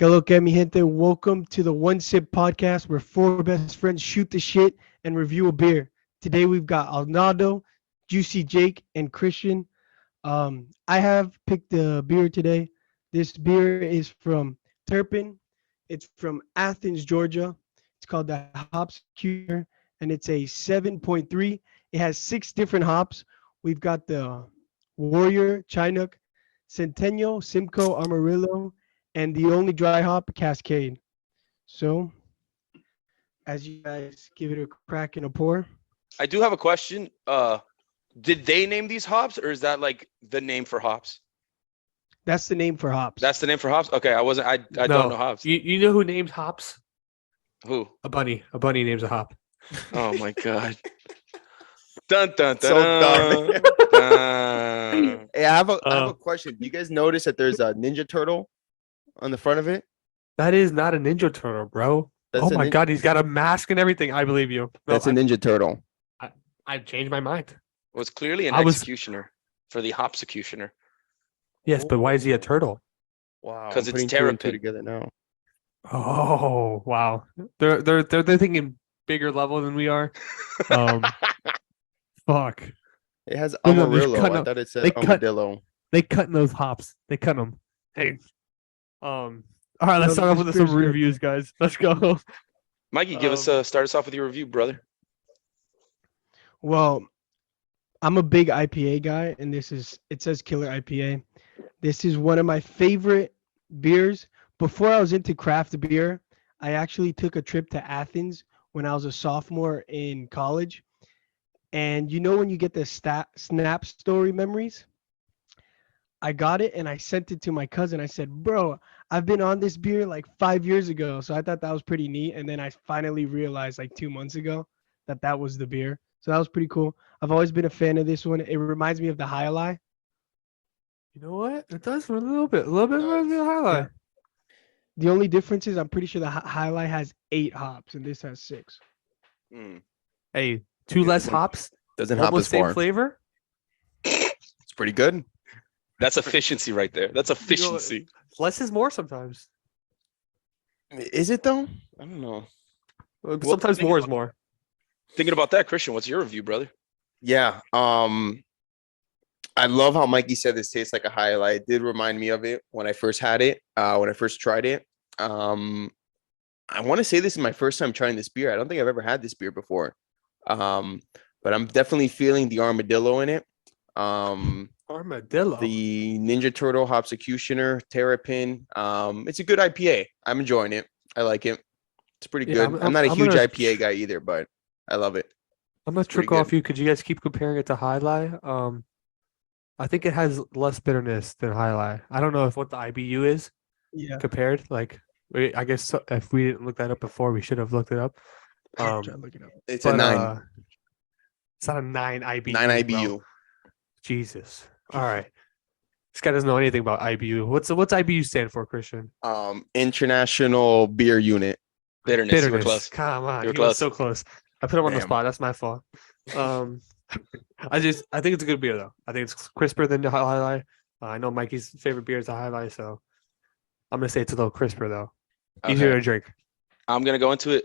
Que lo que, mi gente? Welcome to the One Sip Podcast, where four best friends shoot the shit and review a beer. Today we've got Alnado, Juicy Jake, and Christian. I have picked a beer today. This beer is from Turpin. It's from Athens, Georgia. It's called the Hopsecutioner, and it's a 7.3. It has six different hops. We've got the Warrior, Chinook, Centennial, Simcoe, Amarillo, and the only dry hop, Cascade. So, as you guys give it a crack and a pour, I do have a question. Did they name these hops, or is that like the name for hops? that's the name for hops. That's the name for hops. Okay, I wasn't. I don't know hops. You know who names hops? Who? A bunny. A bunny names a hop. Oh my god. Dun dun dun. So dumb. dun. Hey, I have a Oh. question. Do you guys notice that there's a Ninja Turtle on the front of it? That is not a Ninja Turtle, bro. That's Oh a my nin- god, he's got a mask and everything. I believe you. No, That's a Ninja Turtle. I've changed my mind. Was clearly an I was- executioner for the Hopsecutioner. Yes, but why is he a turtle? Wow. 'Cause I'm it's putting two and two terrapin. together now. Oh wow, they're thinking bigger level than we are. Fuck. It has No, no, they're Amarillo. cutting I up- thought it said they cut- Armadillo. They cutting those hops. They cut them. Hey. All right, let's No, start off this with some beer's good. reviews, guys. Let's go. Mikey, give us start us off with your review, brother. Well, I'm a big IPA guy, and it says Killer IPA. This is one of my favorite beers. Before I was into craft beer, I actually took a trip to Athens when I was a sophomore in college. And you know when you get the Snap Story memories? I got it and I sent it to my cousin. I said, "Bro, I've been on this beer like 5 years ago." So I thought that was pretty neat. And then I finally realized like 2 months ago that that was the beer. So that was pretty cool. I've always been a fan of this one. It reminds me of the High Lie. You know what? It does a little bit reminds me of highlight. The only difference is I'm pretty sure the High Lie has 8 hops and this has 6. Mm. Hey, two Yeah, less doesn't- hops, Doesn't hop almost as same far. flavor. It's pretty good. That's efficiency right there. That's efficiency. Less is more sometimes. Is it though? I don't know. Sometimes think more is about- more. Thinking about that, Christian, what's your review, brother? Yeah. I love how Mikey said this tastes like a highlight. It did remind me of it when I first had it, when I first tried it. I want to say this is my first time trying this beer. I don't think I've ever had this beer before. But I'm definitely feeling the armadillo in it. Armadillo. The Ninja Turtle Hopsecutioner, Terrapin. It's a good IPA. I'm enjoying it. I like it. It's pretty Yeah, good. I'm- I'm not a I'm huge gonna- IPA guy either, but I love it. I'm gonna pretty trick off good. you. Could you guys keep comparing it to Highlight? I think it has less bitterness than Highlight. I don't know if what the IBU is Yeah. compared. Like, I guess if we didn't look that up before, we should have looked it up. Try to look it up. It's But a 9. it's not a 9 IBU. 9 bro. IBU. Jesus. All right. This guy doesn't know anything about IBU. What's IBU stand for, Christian? International Beer Unit. Bitterness. You were Bitterness. close. Come on, You were he was close. so close. I put him on the Damn. spot. That's my fault. I think it's a good beer though. I think it's crisper than the Highlight. I know Mikey's favorite beer is the Highlight, so I'm gonna say it's a little crisper though. Easier Okay. to drink. I'm gonna go into it.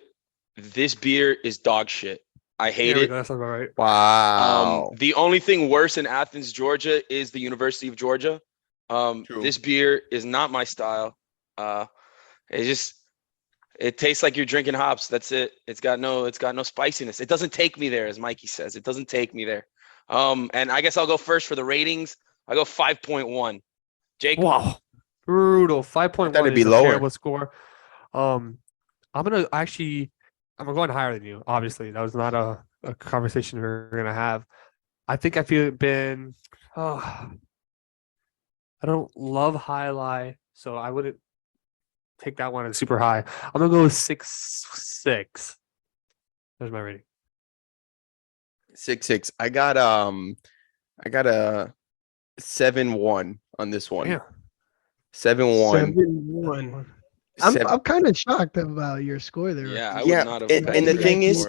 This beer is dog shit. I hate There we it. go, that sounds about right. Wow. The only thing worse in Athens, Georgia, is the University of Georgia. True. This beer is not my style. It tastes like you're drinking hops. That's it. It's got no spiciness. It doesn't take me there, as Mikey says. It doesn't take me there. And I guess I'll go first for the ratings. I go 5.1. Jake, Wow, brutal. 5.1 it'd is be a lower. terrible score. I'm gonna I'm going higher than you. Obviously, that was not a conversation we are gonna have. I think I feel been. I don't love Highlight, so I wouldn't take that one as super high. I'm gonna go with 6.6. There's my rating. 6.6. I got a 7.1 on this one. Yeah. 7.1. 7-1. I'm kind of shocked about your score there. yeah, I Yeah, would not have. and the pegged thing that is,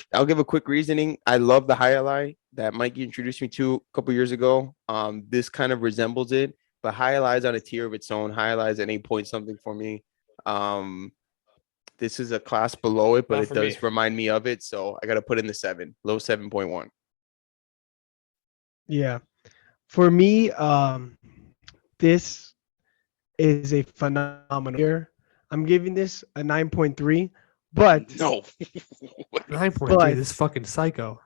for- I'll give a quick reasoning. I love the highlight that Mikey introduced me to a couple years ago. This kind of resembles it, but highlights on a tier of its own. Highlights at 8 point something for me. This is a class below it, but Not it for does me. remind me of it. So I got to put in the 7, low 7.1. Yeah. For me, this is a phenomenal beer. I'm giving this a 9.3, but No. 9.3. but This fucking psycho.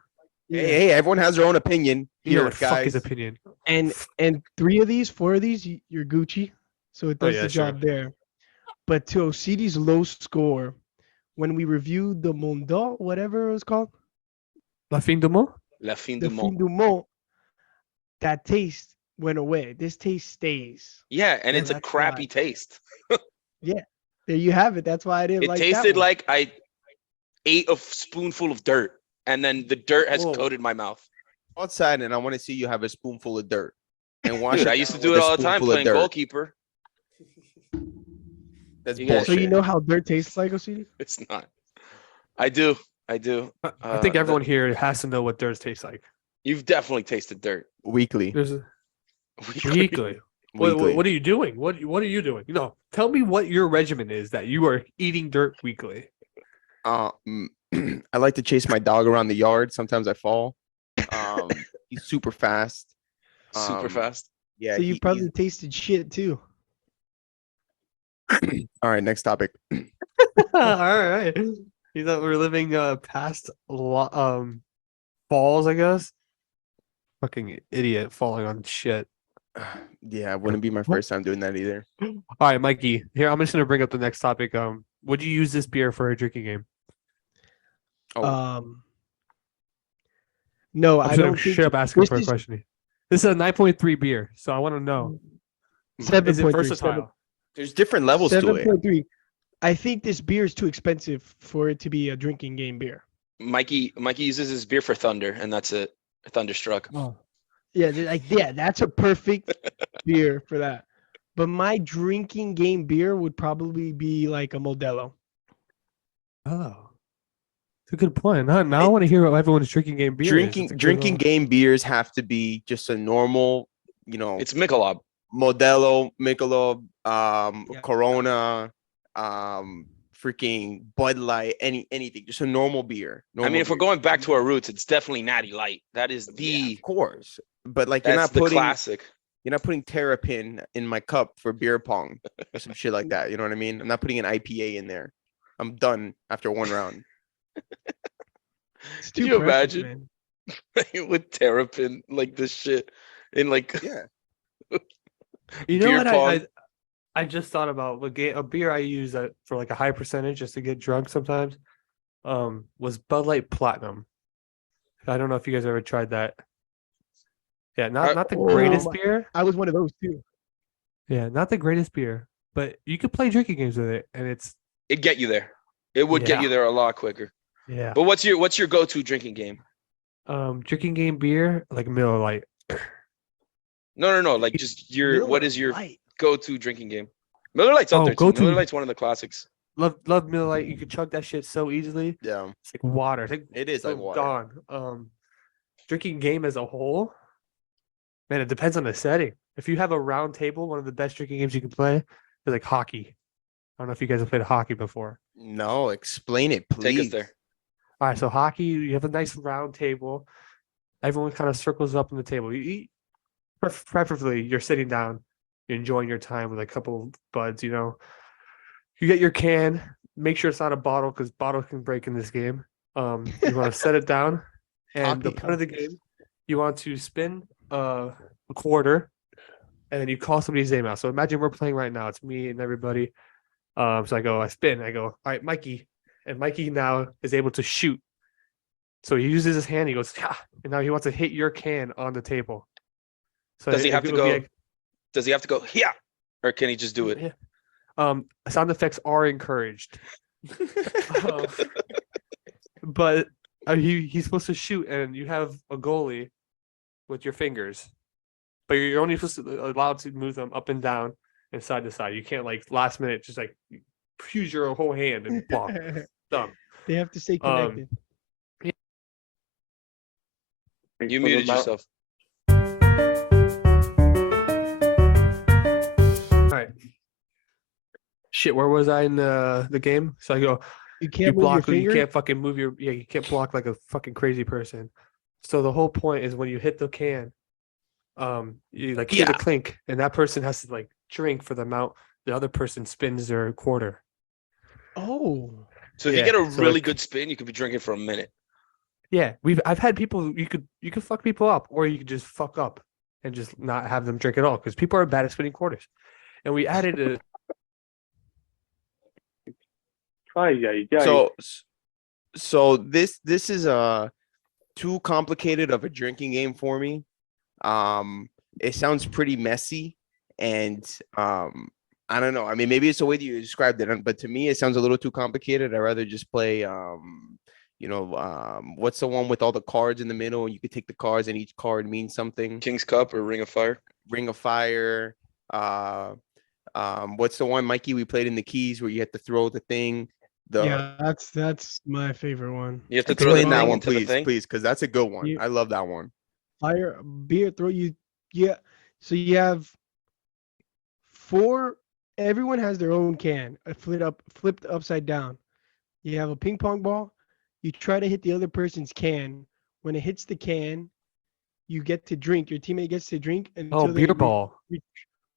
Hey, yeah. hey, everyone has their own opinion You know here, what? Fuck his guys. opinion. And 4 of these, you're Gucci, so it Oh does yeah, the sure. job there. But to OCD's low score, when we reviewed the Mondot, whatever it was called, La fin du monde. La fin the du monde. Fin du Monde, that taste went away. This taste stays. Yeah, and Yeah, it's a That's crappy why. taste. Yeah, there you have it. That's why I didn't It like that tasted one. like I ate a spoonful of dirt, and then the dirt has Whoa. coated my mouth. Outside, and I want to see you have a spoonful of dirt and wash Dude, it I used to down do with it a all the time spoonful of playing dirt. goalkeeper. That's You guys- So you bullshit. know how dirt tastes like, OCD? It's not. I do. I do. I think The- everyone here has to know what dirt tastes like. You've definitely tasted dirt. Weekly. There's a Weekly. weekly. Weekly. What are you doing? What are you doing? Tell me what your regimen is that you are eating dirt weekly. I like to chase my dog around the yard. Sometimes I fall. He's super fast. Super fast. Yeah. So you he's probably tasted shit too. all right. Next topic. All right. You thought we were living past falls, I guess. Fucking idiot falling on shit. Yeah, it wouldn't be my first time doing that either. All right, Mikey. Here, I'm just gonna bring up the next topic. Would you use this beer for a drinking game? Oh, No, I'm I just gonna don't think straight up asking this for a is question. This is a 9.3 beer, so I want to know: is it 7.3. versatile? there's different levels to it. 7.3. I think this beer is too expensive for it to be a drinking game beer. Mikey uses his beer for Thunder, and that's it. Thunderstruck. Oh, Yeah, yeah, that's a perfect beer for that. But my drinking game beer would probably be like a Modelo. oh, it's a good point. Now I want to hear what everyone's drinking game beer is. That's a good Drinking one. game beers have to be just a normal, It's Michelob. Modelo, Michelob, Yeah. Corona, freaking Bud Light, anything, just a normal beer. I mean, normal if we're beer. going back to our roots, it's definitely Natty Light. That is Yeah, the of course, but like that's the classic. you're not putting Terrapin in my cup for beer pong or some shit like that. You know what I mean? I'm not putting an IPA in there. I'm done after one round. It's Could too you precious, imagine? man. With Terrapin, like this shit in like Yeah. You know beer what? pong. I just thought about a beer I use for like a high percentage just to get drunk sometimes. Was Bud Light Platinum. I don't know if you guys ever tried that. Yeah, not the greatest Oh, beer. I was one of those too. Yeah, not the greatest beer, but you could play drinking games with it, and it's It'd get you there. It would get you Yeah. there a lot quicker. yeah. But what's your go-to drinking game? Drinking game beer like Miller Lite. No. Like just what Miller is your Lite. go-to drinking game? Miller Lite's up Oh, there too. Miller go-to. Lite's one of the classics. Love Miller Lite. You could chug that shit so easily. Yeah. It's like water. It's like It is like boom, water. gone. Drinking game as a whole, man, it depends on the setting. If you have a round table, one of the best drinking games you can play is like hockey. I don't know if you guys have played hockey before. No, explain it, please. Take us there. All right, so hockey, you have a nice round table. Everyone kind of circles up on the table. You eat, preferably you're sitting down, you're enjoying your time with a couple of buds. You get your can. Make sure it's not a bottle because bottles can break in this game. You want to set it down, and the Hockey, point of the game, you want to spin a quarter, and then you call somebody's name out. So imagine we're playing right now. It's me and everybody. So I spin. I go, all right, Mikey. And Mikey now is able to shoot. So he uses his hand. He goes, yeah. And now he wants to hit your can on the table. So Does he have it to would be go? like- Does he have to go? Yeah. Or can he just do it? Yeah. Sound effects are encouraged. But he's supposed to shoot, and you have a goalie with your fingers. But you're only allowed to move them up and down and side to side. You can't like last minute just like use your whole hand and block. Dumb. They have to stay connected. You muted yourself. All right. shit, where was I in the game? So I go, You you can't move your block, you finger. can't fucking move you can't block like a fucking crazy person. So the whole point is when you hit the can, you like hear the Yeah. clink, and that person has to like drink for the amount the other person spins their quarter. Oh, So if you Yeah, get a so really like- good spin, you could be drinking for a minute. Yeah, I've had people you could fuck people up, or you could just fuck up and just not have them drink at all because people are bad at spinning quarters. And we added a So so this is too complicated of a drinking game for me. It sounds pretty messy, and I don't know. I mean, maybe it's the way that you described it, but to me, it sounds a little too complicated. I'd rather just play what's the one with all the cards in the middle, and you could take the cards, and each card means something. King's Cup or Ring of Fire. Ring of Fire. What's the one, Mikey, we played in the Keys where you had to throw the thing? yeah, that's my favorite one. You have to throw the Explain that thing one, into the please, thing. please, because that's a good one. You- I love that one. Fire, beer, throw you. Yeah. So you have four. Everyone has their own can, flipped upside down. You have a ping pong ball. You try to hit the other person's can. When it hits the can, you get to drink. Your teammate gets to drink until they beer ball.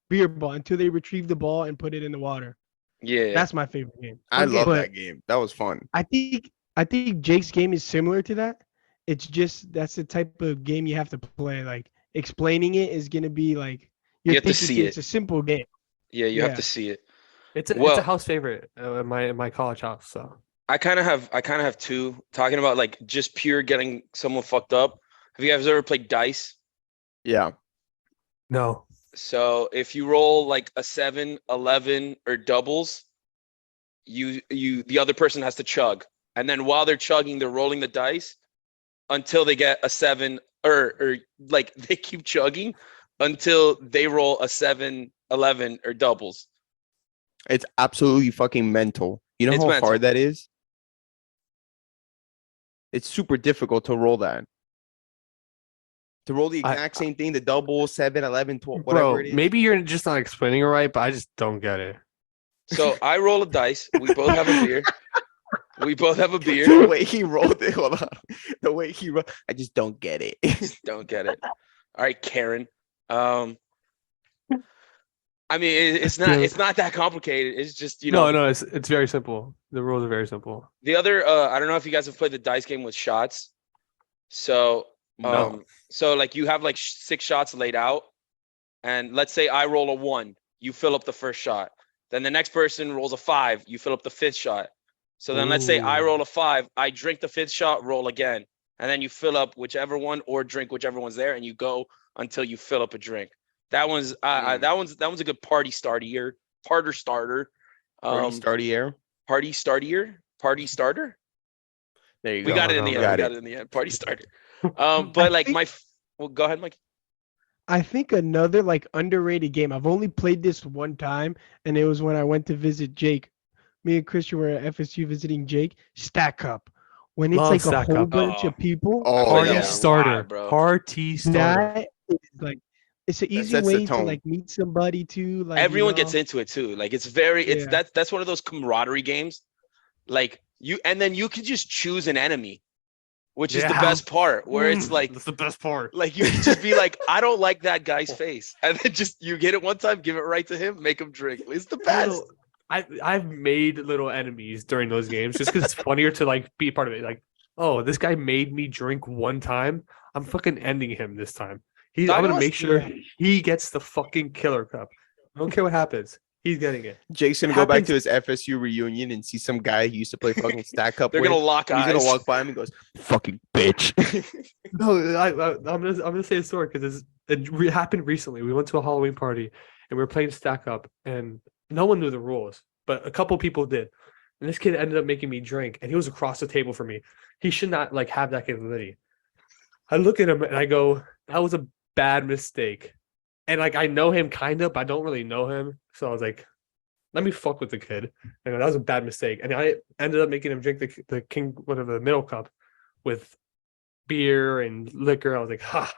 beer ball until they retrieve the ball and put it in the water. Yeah. That's my favorite game. I Fun game. love But that game. That was fun. I think Jake's game is similar to that. It's just that's the type of game you have to play. Like explaining it is gonna be like You you're have to thinking see it's it. a simple game. Yeah, you have Yeah. to see it. It's a Well- house favorite in my college house. So I kind of have two. Talking about like just pure getting someone fucked up. Have you guys ever played dice? Yeah. no. So if you roll like a 7, 11, or doubles, the other person has to chug, and then while they're chugging, they're rolling the dice until they get a 7, or like they keep chugging until they roll a 7, 11, or doubles. It's absolutely fucking mental. You know It's how mental. hard that is? It's super difficult to roll that. To roll the exact same thing, the double, 7, 11, 12, whatever Bro, it is. maybe you're just not explaining it right, but I just don't get it. So I roll a dice. We both have a beer. We both have a beer. The way he rolled it, hold on. The way he rolled, I just don't get it. Don't get it. All right, Karen. I mean, it's not that complicated. It's just No, it's very simple. The rules are very simple. the other. I don't know if you guys have played the dice game with shots. So No. so like you have like 6 shots laid out, and let's say I roll a 1, you fill up the first shot. Then the next person rolls a 5, you fill up the 5th shot. So then let's say I Ooh. roll a 5, I drink the 5th shot, roll again, and then you fill up whichever one or drink whichever one's there, and you go until you fill up a drink. That one's that one's a good party starter. Party Party starter. There you We go. got it in the no, end. got We got it. it in the end. Party starter. But like think- well, go ahead, Mike. I think another like underrated game. I've only played this one time, and it was when I went to visit Jake. Me and Christian were at FSU visiting Jake. Stack Up. When it's Love like Stack a whole Up. bunch of people, Oh, Party yeah. starter. bro. Party starter. that is like it's an easy sets the way to tone. like meet somebody too. Like Everyone gets into it too. Like it's very it's Yeah. that's one of those camaraderie games. Like and then you can just choose an enemy, which is the Yeah. best part, where it's like that's the best part. like you can just be like, I don't like that guy's face. And then just you get it one time, give it right to him, make him drink. It's the best. Little- I've made little enemies during those games just because it's funnier to like be a part of it. Like, oh, this guy made me drink one time. I'm fucking ending him this time. I'm gonna Diagnostic- make sure Yeah. he gets the fucking killer cup. I don't care what happens. He's getting it. Jake's gonna It go back to happens- his FSU reunion and see some guy he used to play fucking stack up They're with. gonna lock and eyes. he's gonna walk by him and goes, "Fucking bitch." No, I'm gonna say a story because it happened recently. We went to a Halloween party and we were playing stack up, and no one knew the rules, but a couple people did. And this kid ended up making me drink, and he was across the table from me. He should not like have that capability. I look at him and I go, "That was a bad mistake." And like I know him kind of, but I don't really know him. So I was like, "Let me fuck with the kid." And that was a bad mistake. And I ended up making him drink the king, whatever, the middle cup, with beer and liquor. I was like, "Ha!"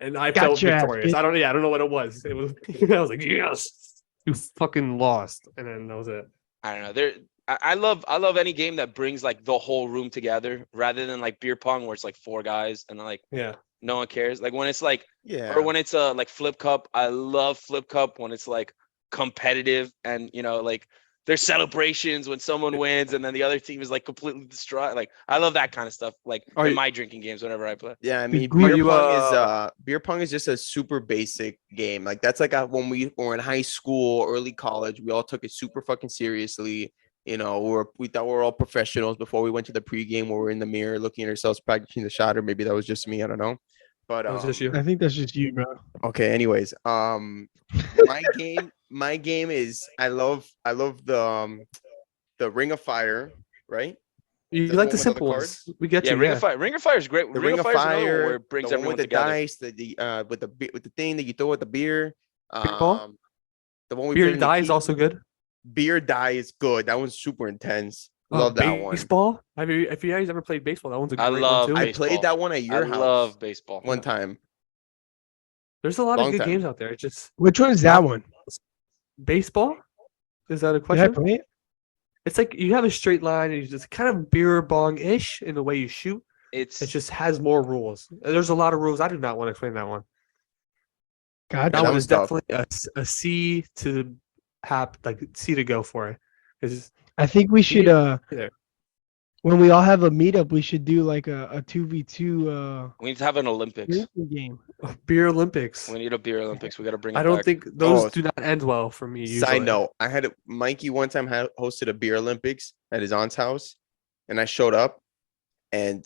And I felt Gotcha, victorious. bitch. I don't know what it was. It was. I was like, "Yes." You fucking lost, and then that was it. I don't know. I love any game that brings like the whole room together rather than like beer pong where it's like 4 guys and like Yeah. no one cares. Like when it's like Yeah. or when it's like flip cup. I love flip cup when it's like competitive and like there's celebrations when someone wins and then the other team is like completely distraught. Like I love that kind of stuff. Like Are in you, my drinking games whenever I play. Yeah, I The mean, group- beer pong is just a super basic game. Like that's like when we were in high school, early college, we all took it super fucking seriously. We thought we were all professionals before we went to the pregame where we're in the mirror looking at ourselves practicing the shot, or maybe that was just me. I don't know. But that was just you. I think that's just you, bro. okay, anyways, my game is I love the Ring of Fire, right? You the like one the with all the simple cards? ones. We get Yeah, you. Ring Yeah. of Fire. Ring of Fire is great. The Ring Ring of of Fire is another one where Fire, it brings the one everyone with the together. dice, with the thing that you throw with the beer. Beer ball? The one we Beer played in the die is also good. Beer die is good. That one's super intense. Love that one. Baseball. I mean, if you guys ever played baseball, that one's a I great one love too. I baseball. played that one at I your house love baseball. one time. There's a lot of Long good time. games out there. It's just Which one's that one? baseball. Is that a Did I question? play it? It's like you have a straight line and you just kind of beer bong ish in the way you shoot. It's It just has more rules. There's a lot of rules. I do not want to explain that one. Gotcha. That that one was is tough. definitely a C to C to go for it. It's I think we should there. when we all have a meetup, we should do like a 2v2 we need to have an Olympics. drinking game. Beer Olympics. We need a beer Olympics. We got to bring it I don't back. think those Oh, do not end well for me. Usually. Side note, Mikey one time hosted a beer Olympics at his aunt's house, and I showed up, and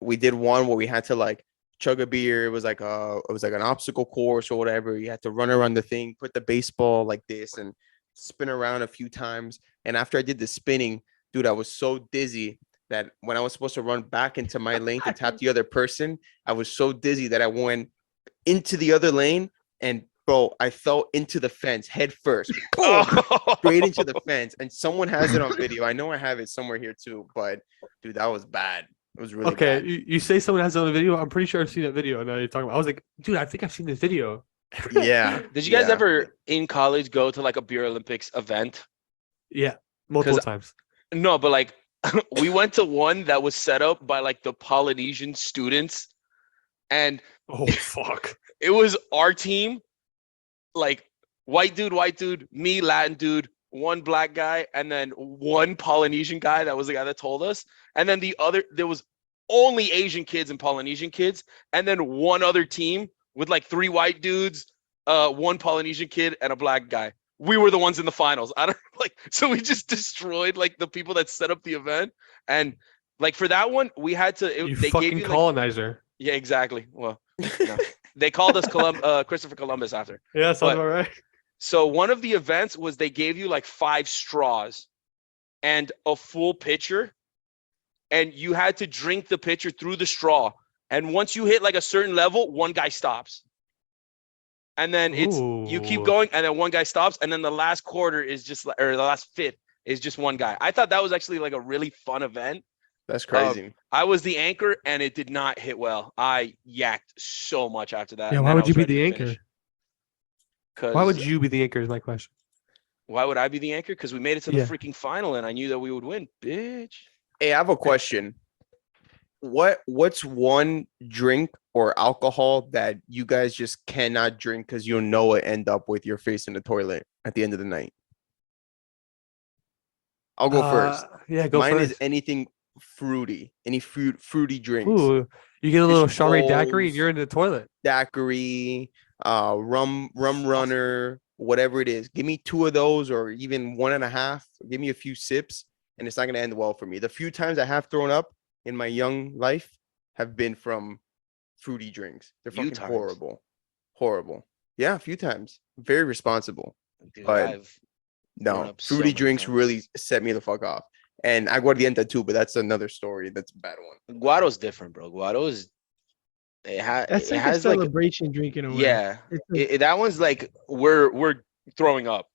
we did one where we had to like chug a beer. It was like an obstacle course or whatever. You had to run around the thing, put the baseball like this, and spin around a few times. And after I did the spinning, dude, I was so dizzy that when I was supposed to run back into my lane to tap the other person, I was so dizzy that I went into the other lane and bro, I fell into the fence head first, boom, straight into the fence. And someone has it on video. I know I have it somewhere here too, but dude, that was bad. It was really Okay, bad. you say someone has it on a video. I'm pretty sure I've seen that video. Now you're talking about. I was like, dude, I think I've seen this video. Yeah. Did you guys yeah. ever in college go to like a beer Olympics event? Yeah, multiple times. No, but like we went to one that was set up by like the Polynesian students, and Oh fuck. it was our team, like white dude, me, Latin dude, one black guy, and then one Polynesian guy. That was the guy that told us. And then there was only Asian kids and Polynesian kids, and then one other team with like 3 white dudes, one Polynesian kid, and a black guy. We were the ones in the finals. I don't like, so we just destroyed like the people that set up the event. And like for that one, we had to. You they fucking gave you like, colonizer. yeah, exactly. Well, no. They called us Christopher Columbus after. Yeah, sounds But- about right. So one of the events was they gave you like 5 straws and a full pitcher, and you had to drink the pitcher through the straw. And once you hit like a certain level, one guy stops. And then you keep Ooh. going, and then one guy stops, and then the last quarter is just like, or the last fifth is just one guy. I thought that was actually like a really fun event. That's crazy. I was the anchor, and it did not hit well. I yacked so much after that. Yeah, and why then I would you was be ready the to anchor? finish. 'Cause Why would you be the anchor? Is my question. Why would I be the anchor? Because we made it to the Yeah. freaking final, and I knew that we would win, bitch. Hey, I have a question. What's one drink or alcohol that you guys just cannot drink because you know it end up with your face in the toilet at the end of the night? I'll go first. Yeah, go Mine first. is anything fruity, any fruity drinks. Ooh, you get a little Fish strawberry daiquiri and bowls. you're in the toilet. Daiquiri, rum runner, whatever it is. Give me 2 of those or even 1.5. Give me a few sips, and it's not gonna end well for me. The few times I have thrown up in my young life have been from fruity drinks. They're Few fucking times. horrible. Horrible. Yeah, a few times. Very responsible. Dude, But I've no, thrown up so fruity many drinks times. really set me the fuck off. And aguardiente too, but that's another story. That's a bad one. Guaro's different, bro. Guaro is That's it like a has like celebration drink in a way. yeah. It's like, That one's like we're throwing up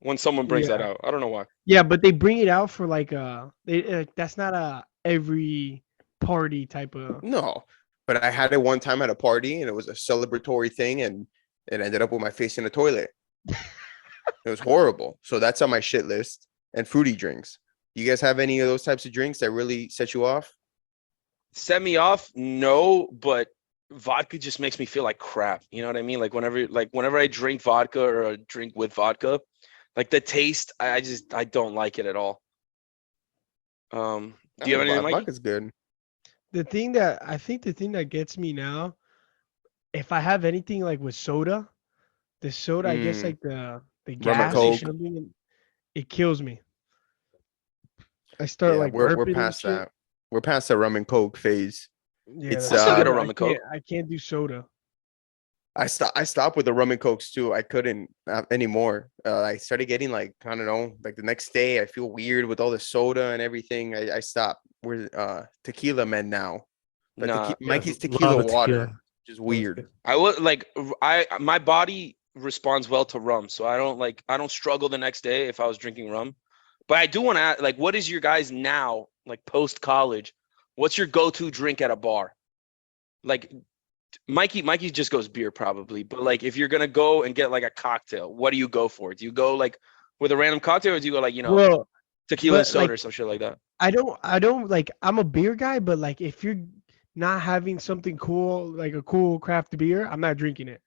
when someone brings that Yeah. out. I don't know why. yeah, but they bring it out for like that's not a every party type of. No, but I had it one time at a party and it was a celebratory thing and it ended up with my face in the toilet. It was horrible. So that's on my shit list. And fruity drinks. You guys have any of those types of drinks that really set you off? Set me off? No, but vodka just makes me feel like crap. You know what I mean? Whenever I drink vodka or a drink with vodka, like the taste, I don't like it at all. Do you have anything, Mikey? Vodka's good. The thing that gets me now, if I have anything like with soda, the soda, I guess Mm, like the rum and gas or coke. something, it kills me. I start Yeah, like we're burping and past shit. that. We're past the rum and coke phase. Yeah, It's that's I'll still get a soda. rum and coke. I can't do soda. I stopped with the rum and cokes too. I couldn't anymore. I started getting like, I don't know, like the next day I feel weird with all the soda and everything. I stopped. We're tequila men now. But Nah, Mikey's love tequila a water, tequila. which is weird. I would like my body responds well to rum, so I don't struggle the next day if I was drinking rum. But I do want to ask, like, what is your guys now, like post college? What's your go-to drink at a bar? Like Mikey just goes beer probably, but like if you're gonna go and get like a cocktail, what do you go for? Do you go like with a random cocktail, or do you go like Well, tequila and but soda like or some shit like that? I don't like I'm a beer guy, but like if you're not having something cool, like a cool craft beer, I'm not drinking it.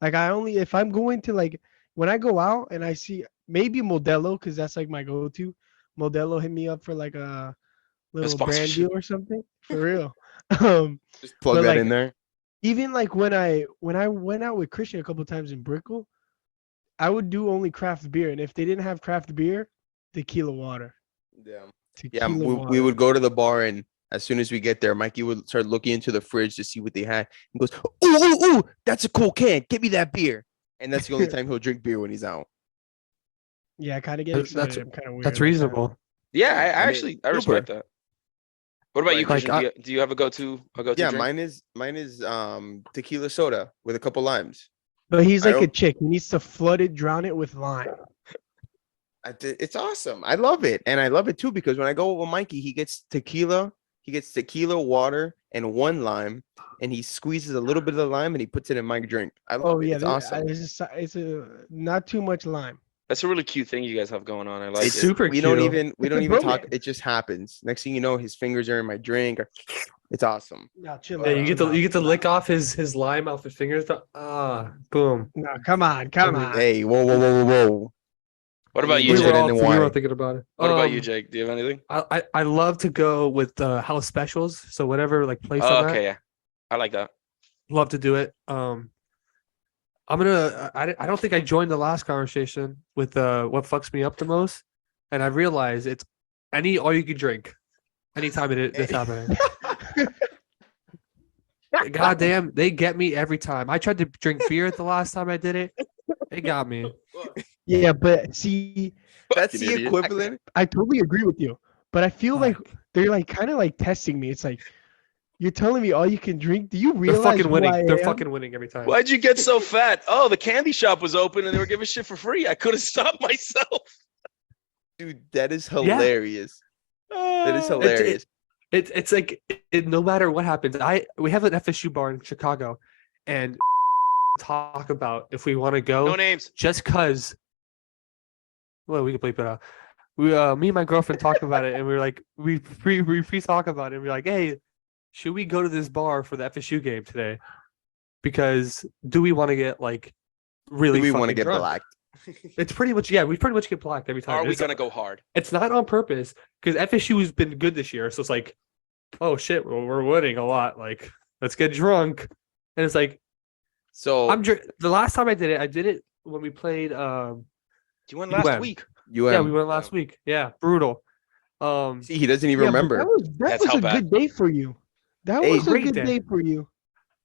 Like I only if I'm going to like when I go out and I see maybe Modelo because that's like my go-to. Modelo hit me up for like a A little brand sponsorship. deal or something for real. Um, Just plug but that like in there. even like when I went out with Christian a couple times in Brickell, I would do only craft beer, and if they didn't have craft beer, tequila water, Yeah. Yeah, tequila we water. would go to the bar, and as soon as we get there, Mikey would start looking into the fridge to see what they had. He goes, "Ooh, that's a cool can. Give me that beer." And that's the only time he'll drink beer when he's out. Yeah, I kind of get That's excited. I'm kind of weird that's like that. reasonable. Yeah, Yeah, I I mean, actually I super. respect that. What about you, Like, Christian? Do you have a go-to yeah, drink? mine is tequila soda with a couple limes. But he's I like a don't. chick. He needs to flood it, drown it with lime. It's awesome. I love it, and I love it too because when I go with Mikey, he gets tequila. He gets tequila, water, and one lime, and he squeezes a little bit of the lime and he puts it in my drink. I love Oh it. yeah, It's awesome. it's a not too much lime. That's a really cute thing you guys have going on. I like It's it. super We don't cute. even It's a talk. bromance. It just happens. Next thing you know, his fingers are in my drink. It's awesome. No, chill Yeah, out, chill out. you get to lick off his lime off his fingers. Boom. No, come on, come on. Hey, whoa. What Don't about name you, the We shit were Jake? and all then we were all why. thinking about it. What about you, Jake? Do you have anything? I love to go with house specials. So whatever like place Oh, I'm okay, at, yeah, I like that. love to do it. I'm gonna. I don't think I joined the last conversation with what fucks me up the most, and I realized it's any all you can drink, anytime it's happening. God damn, they get me every time. I tried to drink beer the last time I did it. They got me. Yeah, but see, That's Fucking the idiot. equivalent. I totally agree with you. But I feel like Fuck. they're like kind of like testing me. It's like you're telling me all you can drink. Do you They're realize fucking who winning. I They're am? fucking winning every time. Why'd you get so fat? Oh, the candy shop was open and they were giving shit for free. I couldn't stop myself. Dude, that is Yeah. hilarious. That is Oh. hilarious. It's like no matter what happens. We have an FSU bar in Chicago, and talk about if we want to go. No names. Just cause. Well, we can bleep it out. Me and my girlfriend talked about it, and we were like, we talk about it. And we're like, hey, should we go to this bar for the FSU game today? Because do we want to get like really? Do we want to fucking get drunk? blacked? It's pretty much we pretty much get blacked every time. Are And we it's, gonna go hard? it's not on purpose because FSU has been good this year, so it's like, oh shit, well, we're winning a lot. Like, let's get drunk, and it's like So the last time I did it when we played. You went last UM. week. Yeah, we went last week. Yeah, brutal. See, he doesn't even Yeah, but remember. that That's was how a bad. good day for you. That Hey, was a great good day. day for you.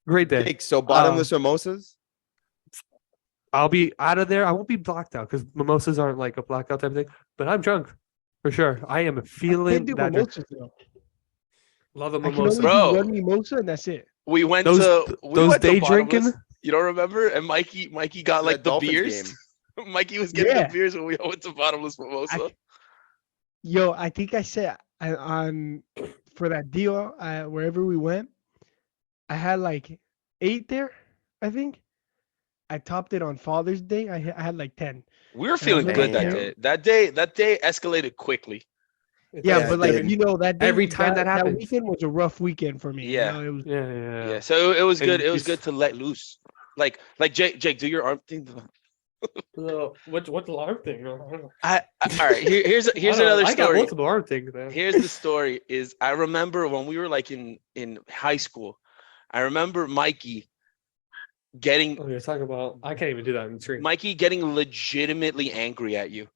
Great day. Jake, so bottomless mimosas? I'll be out of there. I won't be blacked out because mimosas aren't like a blackout type of thing. But I'm drunk for sure. I am I can't feeling do that drunk. mimosas though. Love a I can mimosa. only Bro. do one mimosa and that's it. We went Those to those day Bottomless. drinking. You don't remember? And Mikey got To like that the Dolphins beers. game. Mikey was getting Yeah. the beers when we went to Bottomless Mimosa. Yo, I think I said on for that deal wherever we went, I had like 8 there. I think I topped it on Father's Day. I had like 10. We were feeling good that day. That day escalated quickly. Yeah, Yeah, but it like did. that day, Every time that happens. weekend was a rough weekend for me. Yeah. It was. Yeah. So it was And good. It you was good to let loose. Like Jake, do your arm thing. What's the alarm thing? All right. Here's another I got story. multiple arm things, man. Here's the story. Is I remember when we were like in high school. I remember Mikey getting Oh, you're talking about. I can't even do that in the screen. Mikey getting legitimately angry at you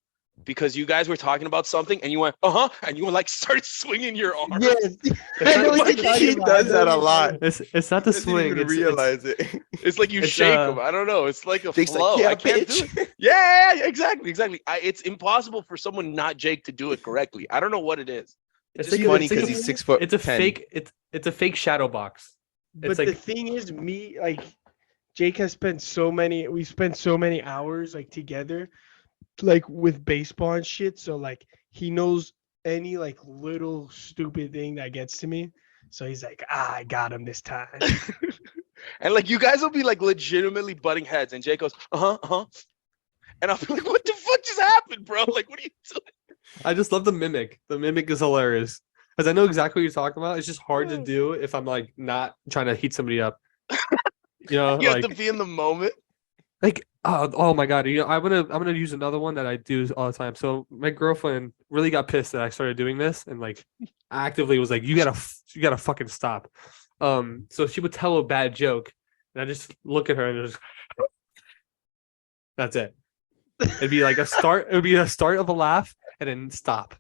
because you guys were talking about something and you went and you like started swinging your arm. Yes, It's I not- know what it's you're not- talking He about. does that a lot. It's not the Doesn't swing. even It's realize it. It's like you It's, shake them. I don't know. It's like a Jake's like, flow. "Yeah, I can't do bitch." it. Yeah, exactly. It's impossible for someone not Jake to do it correctly. I don't know what it is. It's It's like funny it's like because a- he's 6'10". It's a fake. It's a fake shadow box. But It's the like thing is, Jake has spent we spent so many hours like together, like with baseball and shit. So like he knows any like little stupid thing that gets to me. So he's like, I got him this time. And like you guys will be like legitimately butting heads, and Jake goes, and I'll be like, what the fuck just happened, bro? Like, what are you doing? I just love the mimic. The mimic is hilarious because I know exactly what you're talking about. It's just hard to do if I'm like not trying to heat somebody up. You know, You have like to be in the moment. oh my god, I'm gonna use another one that I do all the time. So my girlfriend really got pissed that I started doing this and like actively was like, you gotta fucking stop. So she would tell a bad joke and I just look at her and just that's it. It'd be like it would be a start of a laugh and then stop.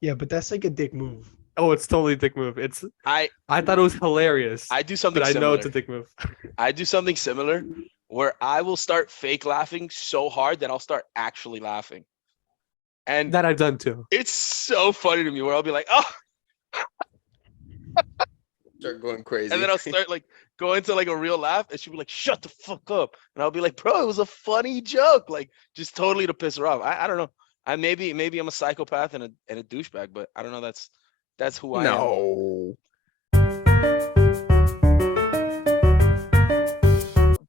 Yeah, but that's like a dick move. Oh, it's totally a dick move. I thought it was hilarious. I do something but I similar. know it's a dick move. I do something similar where I will start fake laughing so hard that I'll start actually laughing. And That I've done too. it's so funny to me where I'll be like, oh, Start going crazy. and then I'll start like going to like a real laugh, and she'll be like, shut the fuck up. And I'll be like, bro, it was a funny joke. Like just totally to piss her off. I don't know. Maybe I'm a psychopath and a douchebag, but I don't know. That's who I am. No.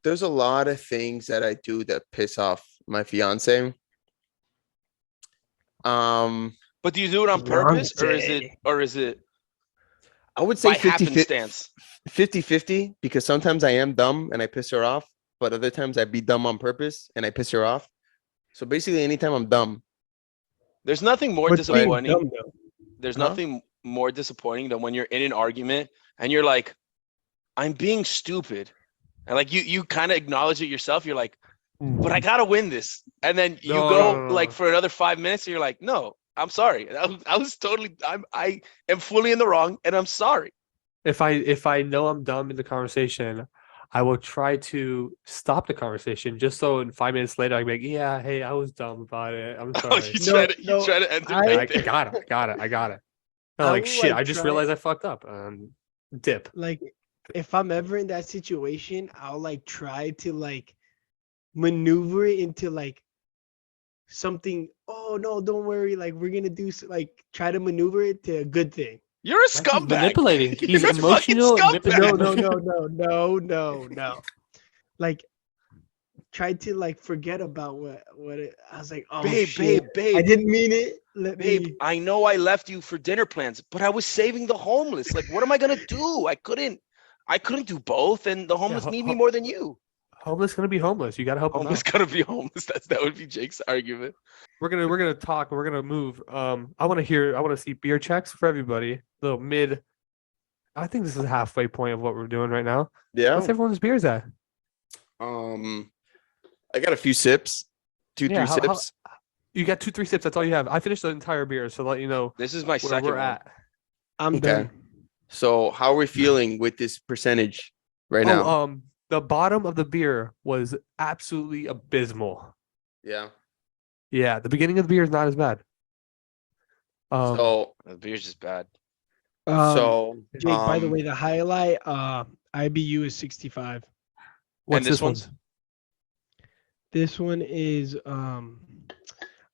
There's a lot of things that I do that piss off my fiance. But do you do it on purpose or is it I would say by 50 happenstance? 50-50 because sometimes I am dumb and I piss her off, but other times I'd be dumb on purpose and I piss her off. So basically anytime I'm dumb. There's nothing more What's being disappointing. dumb, though? There's Huh? nothing more disappointing than when you're in an argument and you're like, I'm being stupid. And like you kind of acknowledge it yourself. You're like, but I gotta win this. And then you go like for another 5 minutes and you're like, no, I'm sorry. I was totally I am fully in the wrong and I'm sorry. If I know I'm dumb in the conversation, I will try to stop the conversation just so in 5 minutes later I can be like, yeah, hey, I was dumb about it. I'm Oh, sorry. you try to end it I- right I there. got it. I'm I like will, shit, like, I just try- realized I fucked up. Dip. Like, if I'm ever in that situation, I'll like try to like maneuver it into like something. Oh no, don't worry. Like we're gonna do like try to maneuver it to a good thing. You're a He's scumbag. manipulating. He's You're a fucking emotional and scumbag. No. Like try to like forget about what it. I was like, oh Babe, shit, I babe, didn't mean it. Let babe, me. I know I left you for dinner plans, but I was saving the homeless. Like, what am I gonna do? I couldn't do both, and the homeless need me more than you. Homeless gonna be homeless. You gotta help them Homeless out. gotta be homeless. That would be Jake's argument. We're gonna talk. We're gonna move. I want to see beer checks for everybody. The mid. I think this is a halfway point of what we're doing right now. Yeah. What's everyone's beers at? I got a few sips. Two, Yeah, three how- sips. You got 2-3 sips. That's all you have. I finished the entire beer, so let you know This is my where second we're one. at. I'm Okay. done. So how are we feeling with this percentage right now? The bottom of the beer was absolutely abysmal. Yeah. Yeah, the beginning of the beer is not as bad. So The beer's just bad. Jake, by the um, way, the highlight IBU is 65. What's this this one? one's? This one is I'll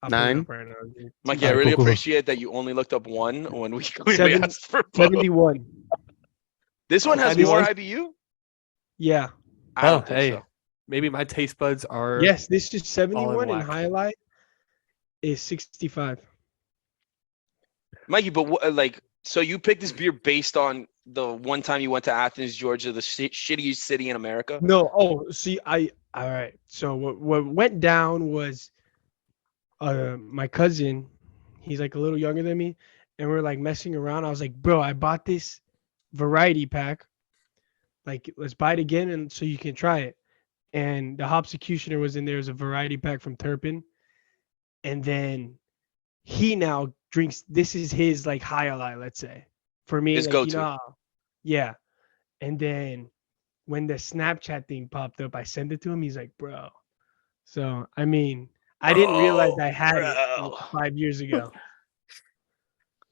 pull it 9? up right now, dude. Mikey, I Alright, really cool. appreciate that you only looked up one when we Seven- asked for both. 71. This one has more IBU? Yeah. I don't think hey, so. maybe my taste buds are. Yes, this is 71 in whack. highlight. is 65. Mikey, but like, so you picked this beer based on the one time you went to Athens, Georgia, the shittiest city in America? No, oh, see, all right. So what went down was my cousin, he's like a little younger than me, and we're like messing around. I was like, bro, I bought this variety pack. Like, let's buy it again, and so you can try it. And the Hopsecutioner was in there as a variety pack from Turpin. And then he now drinks. This is his like highlight, let's say. For me, His like go-to. yeah. And then when the Snapchat thing popped up, I sent it to him. He's like, bro. So I mean, I didn't realize Oh, I had it bro. 5 years ago,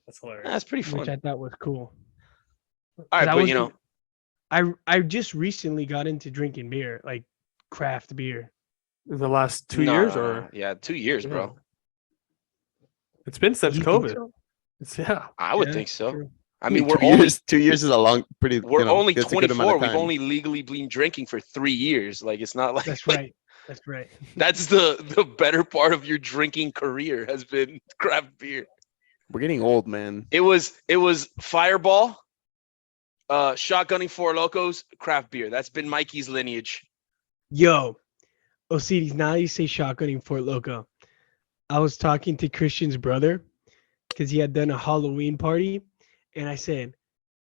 That's hilarious. That's pretty which fun. I thought was cool. All 'Cause right, I but you wasn't. know, I just recently got into drinking beer, like craft beer. In the last 2 no, years, no, or no. Yeah, 2 years, Yeah. bro. It's been since You think COVID. so? It's yeah. I would Yeah, think so. true. I mean, 2 years. 2 years is a long, pretty. we're only That's a good amount 24. of We've time. only legally been drinking for 3 years. Like, it's not like, That's like right. That's right. that's the better part of your drinking career has been craft beer. We're getting old, man. It was Fireball, shotgunning Four Locos, craft beer. That's been Mikey's lineage. Yo, OCDs, now you say shotgunning Fort Loco. I was talking to Christian's brother because he had done a Halloween party. And I said,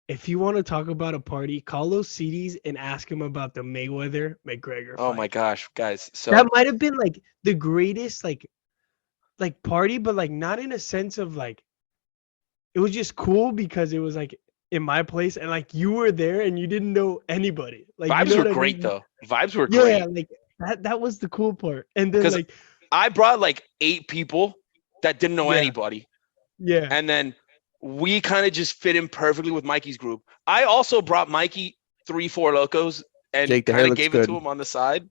if you want to talk about a party, call those CDs and ask him about the Mayweather McGregor Oh fight. my gosh, guys. So That might have been like the greatest like party, but like not in a sense of like it was just cool because it was like in my place and like you were there and you didn't know anybody. Like you vibes know were what I great mean? though. Vibes were Yeah, great like that was the cool part. And then because like I brought like 8 people that didn't know yeah, anybody, yeah. and then we kind of just fit in perfectly with Mikey's group. I also brought Mikey 3 Four Locos and Jake, the hair kind of looks gave it to good. him on the side.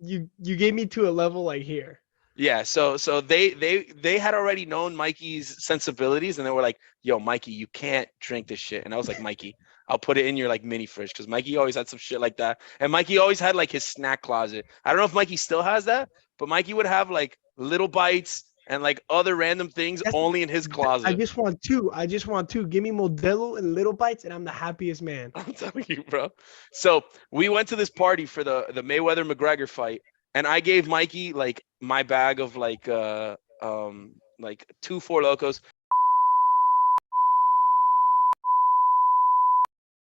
You gave me to a level like here. Yeah, so they had already known Mikey's sensibilities, and they were like, "Yo, Mikey, you can't drink this shit." And I was like, "Mikey, I'll put it in your like mini fridge," because Mikey always had some shit like that, and Mikey always had like his snack closet. I don't know if Mikey still has that, but Mikey would have like little bites and like other random things That's, only in his I closet. just want two. I just want two. Give me Modelo and Little Bites, and I'm the happiest man. I'm telling you, bro. So we went to this party for the Mayweather McGregor fight, and I gave Mikey like my bag of like 2 Four Locos.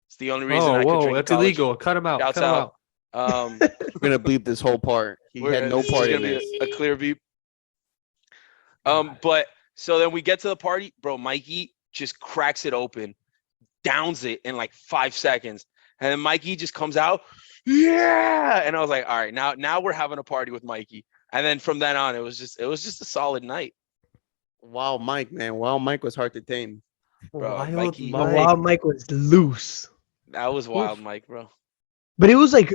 It's the only reason Oh, I could whoa, drink in that's college. illegal. Cut him out. Shouts Cut him out. out. We're gonna bleep this whole part. He had no This is part gonna in be this. a clear beep. But so then we get to the party, bro. Mikey just cracks it open, downs it in like 5 seconds, and then Mikey just comes out, yeah. And I was like, all right, now we're having a party with Mikey. And then from then on, it was just a solid night, Wow, Mike, man. Wow, Mike was hard to tame. bro. Wild Mikey, But Mike. Wild Mike was loose. that was wild, Mike, bro. But it was like,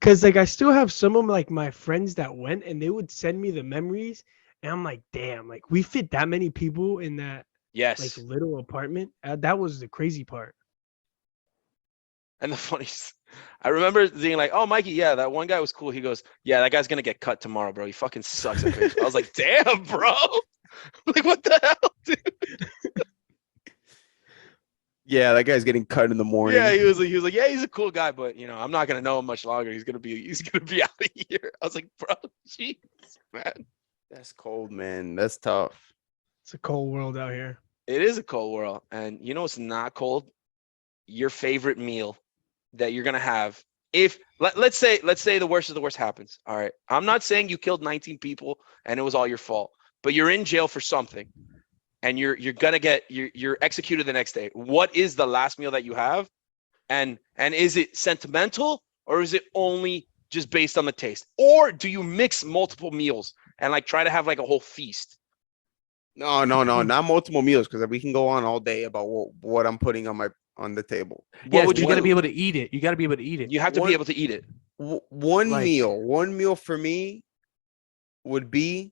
cause like I still have some of like my friends that went, and they would send me the memories, and I'm like, damn, like we fit that many people in that like Yes. little apartment. That was the crazy part. And the funniest, I remember being like, "Oh, Mikey, yeah, that one guy was cool." He goes, "Yeah, that guy's gonna get cut tomorrow, bro. He fucking sucks at baseball." I was like, "Damn, bro! Like, what the hell, dude?" Yeah, that guy's getting cut in the morning. Yeah, he was like, "Yeah, he's a cool guy, but you know, I'm not gonna know him much longer. He's gonna be out of here." I was like, "Bro, jeez, man, That's cold, man. That's tough. It's a cold world out here. it is a cold world." And you know what's not cold? Your favorite meal that you're gonna have. If let's say the worst of the worst happens. All right, I'm not saying you killed 19 people and it was all your fault, but you're in jail for something, and you're gonna get you're executed the next day. What is the last meal that you have? And is it sentimental, or is it only just based on the taste? Or do you mix multiple meals and like try to have like a whole feast? No, not multiple meals because we can go on all day about what I'm putting on the table. What Yes, would but you you got to do? be able to eat it. You got to be able to eat it. You have to One- be able to eat it. One Like- meal for me would be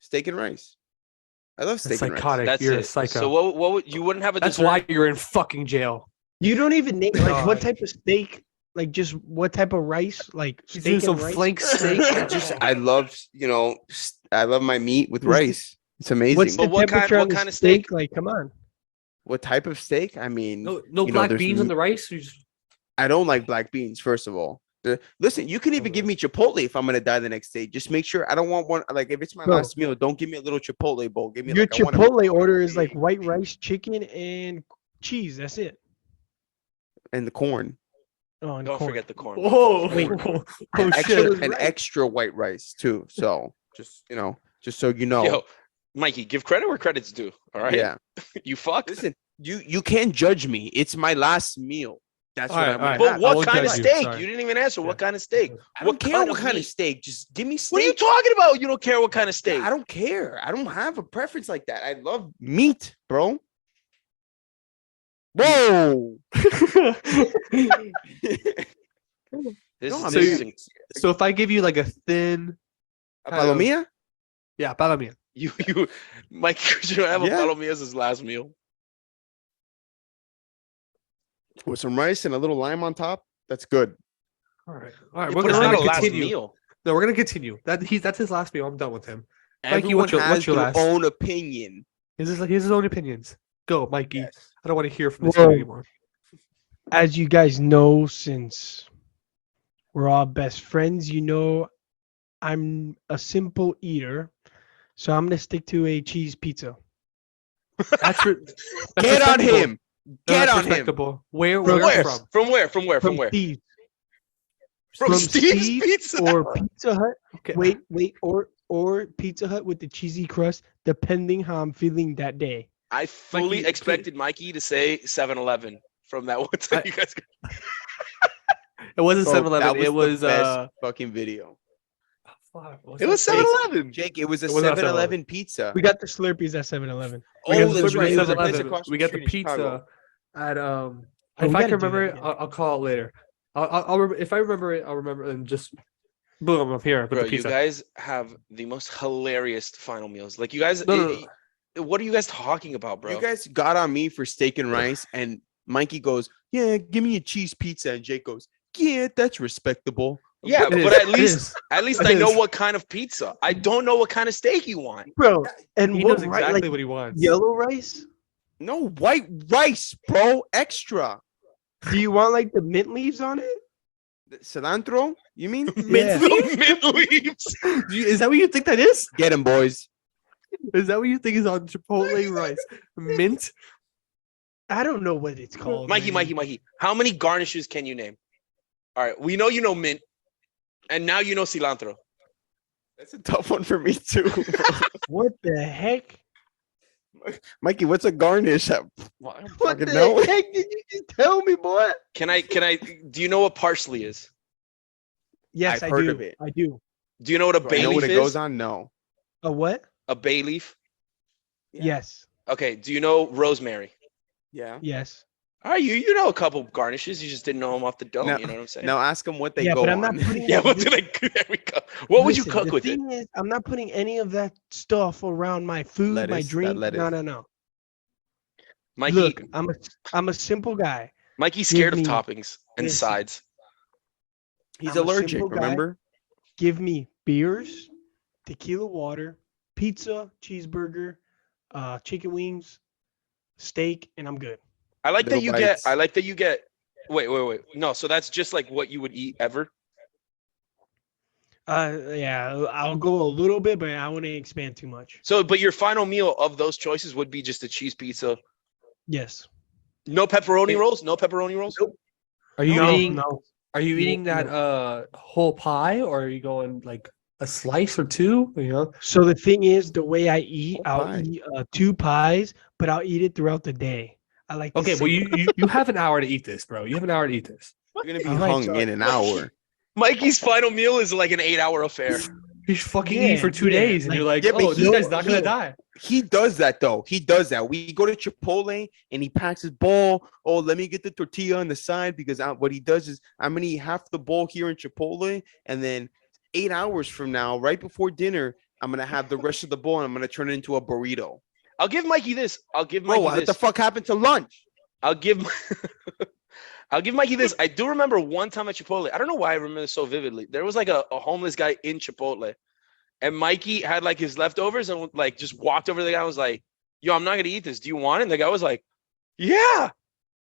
steak and rice. I love That's steak and rice. psychotic. That's You're it. a psycho. So what would you wouldn't have a That's dessert? why you're in fucking jail. You don't even name like what God. type of steak Like just what type of rice? Like He's doing steak and some rice? flank steak. I love, I love my meat with Is rice. It's amazing. What's the But what temperature on what the kind of steak? steak? Like, come on. What type of steak? I mean, No black there's beans on the rice. I don't like black beans, first of all. Listen, you can even give me Chipotle if I'm gonna die the next day. Just make sure I don't want one. Like if it's my Bro. last meal, don't give me a little Chipotle bowl. Give me Your like I want a Chipotle order is like big white rice, chicken, and cheese. That's it. and the corn. Oh, and Don't corn. forget the corn. Whoa! Wait. Oh And shit! was and right. extra white rice too. So just so you know. Yo, Mikey, give credit where credit's due. All right. Yeah. You fucked. Listen, you can't judge me. It's my last meal. That's All what right, I'm all right. But I what won't kind of judge you, steak? sorry. You didn't even answer. What kind of steak? I don't What care kind what of kind of meat? steak. Just give me What are you steak. talking about? You don't care what kind of steak. I don't care. I don't have a preference like that. I love meat, bro. Whoa. This No, is I'm So this you- is- So if I give you like a thin, A kind of- palomilla? yeah, palomilla. you Mikey should have a Yeah. palomilla as his last meal. With some rice and a little lime on top. That's good. All right, Yeah, we're but it's gonna not a last continue. meal. No, we're gonna continue. That's his last meal. I'm done with him. Mikey, Everyone what's your has their their own opinion. Here's his own opinions. Go, Mikey. Yes. I don't want to hear from this Whoa. guy anymore. As you guys know, since we're all best friends, I'm a simple eater, so I'm gonna stick to a cheese pizza. That's, that's Get on respectable. him. No, Get that's on him. respectable. Where From where? from? From where? From where? From where? Steve. From Steve Steve's Pizza. or Pizza Hut. Okay. Wait, or Pizza Hut with the cheesy crust, depending how I'm feeling that day. I fully Mikey, expected Mikey to say 7-Eleven from that one time you guys. It wasn't Bro, 7-Eleven. that It was the best fucking video. fuck, what It was that? 7-Eleven. Jake, it was a It was not 7-Eleven pizza. We got the Slurpees at 7-Eleven. We got Oh, the that's Slurpee right. at It was a place 7-Eleven. across We the got the street in Chicago. pizza at Oh, if we I gotta can do that remember it, again. I'll call it later. If I remember it, I'll remember it and just boom, I'm here with Bro, the you pizza. guys have the most hilarious final meals. Like you guys, No. what are you guys talking about, bro? You guys got on me for steak and rice, and Mikey goes, "Yeah, give me a cheese pizza," and Jake goes, "Yeah, that's respectable." yeah, It but is, at it least is. I It know is. what kind of pizza. I don't know what kind of steak you want. Bro, and He what knows rice? exactly Like what he wants. yellow rice? No, white rice, bro, extra. Do you want like the mint leaves on it? Cilantro? You mean? Yeah. Mint leaves. Is that what you think that is? Get him, boys. Is that what you think is on Chipotle rice? Mint? I don't know what it's called. Mikey, man. Mikey. How many garnishes can you name? All right, we know you know mint, and now you know cilantro. That's a tough one for me too. What the heck? Mikey, what's a garnish? I don't What fucking the know. heck did you just tell me, boy? Can I? Do you know what parsley is? Yes, I've I heard do. of it. I do. Do you know what a Do I bay know leaf what it is? goes on? No. A what? A bay leaf. Yeah. Yes. Okay. Do you know rosemary? Yeah. Yes. All right, you know a couple garnishes. You just didn't know them off the dome. No, You know what I'm saying? Now ask them what they Yeah, go but I'm not on. putting Yeah. that- What do they? There we go. What would you Listen, cook the with it? thing is, I'm not putting any of that stuff around my food, my Lettuce, that drink. lettuce. No. Mikey, Look, I'm a simple guy. Mikey's scared of me- toppings and listen. sides. He's I'm a allergic, simple guy. remember? Give me beers, tequila water, pizza, cheeseburger, chicken wings, steak, and I'm good. I like that Little you get. bites. I like that you get. Wait. No, so that's just like what you would eat ever. Yeah, I'll go a little bit, but I wouldn't expand too much. So, but your final meal of those choices would be just a cheese pizza. Yes. No pepperoni Okay. rolls. No pepperoni rolls. Nope. Are you No, eating no. are you No, eating that whole pie or are you going like a slice or two? You know? So the thing is, the way I eat, Whole I'll pie. eat 2 pies, but I'll eat it throughout the day. I like. to Okay, well savor- you have an hour to eat this, bro. You have an hour to eat this. You're gonna be All right, hung so- in an hour. Mikey's final meal is like an 8-hour affair. You fucking eat for Yeah, 2 yeah, days and you're like, Yeah, but oh, this he- guy's not gonna he- die. He does that though. He does that. We go to Chipotle and he packs his bowl. Oh, let me get the tortilla on the side because what he does is I'm gonna eat half the bowl here in Chipotle, and then 8 hours from now, right before dinner, I'm gonna have the rest of the bowl and I'm gonna turn it into a burrito. I'll give Mikey this. I'll give Bro, Mikey what this. the fuck happened to lunch? I'll give I'll give Mikey this. I do remember one time at Chipotle. I don't know why I remember this so vividly. There was like a homeless guy in Chipotle, and Mikey had like his leftovers and like just walked over to the guy and was like, "Yo, I'm not gonna eat this. Do you want it?" And the guy was like, "Yeah,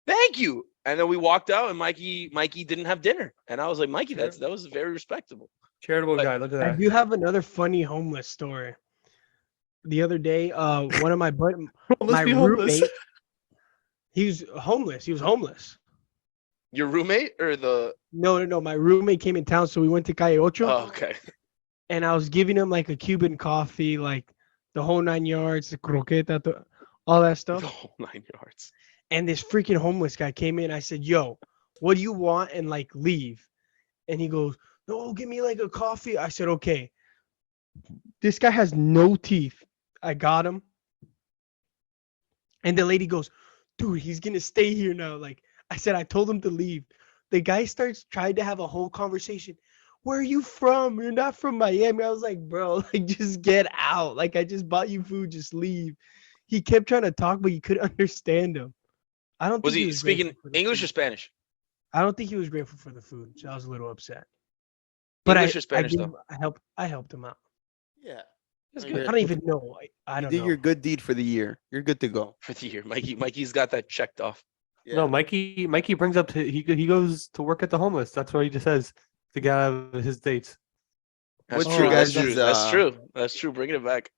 thank you." And then we walked out, and Mikey didn't have dinner, and I was like, "Mikey, that was very respectable." Charitable But guy. Look at I that. do have another funny homeless story. The other day, one of my Let's my be homeless. roommate, he was homeless. He was homeless. Your roommate or the? No. My roommate came in town, so we went to Calle Ocho, Oh, okay. and I was giving him like a Cuban coffee, like the whole 9 yards, the croqueta, all that The stuff. whole 9 yards. And this freaking homeless guy came in. I said, "Yo, what do you want?" And like leave. And he goes, "No, give me like a coffee." I said, "Okay." This guy has no teeth. I got him. And the lady goes, "Dude, he's gonna stay here now." Like I said, I told him to leave. The guy starts trying to have a whole conversation. "Where are you from? You're not from Miami." I was like, "Bro, like just get out. Like I just bought you food, just leave." He kept trying to talk, but you couldn't understand him. I don't Was think he he was speaking grateful for the English or food. Spanish? I don't think he was grateful for the food, so I was a little upset. But English or I Spanish gave though? him, I helped him out. Yeah. That's No, good. I don't even know. I You don't did know. your good deed for the year. You're good to go. For the year. Mikey's got that checked off. Yeah. No, Mikey brings up he goes to work at the homeless. That's what he just says to get out of his dates. That's What's true. your That's guys' true. That's true. That's true. Bringing it back.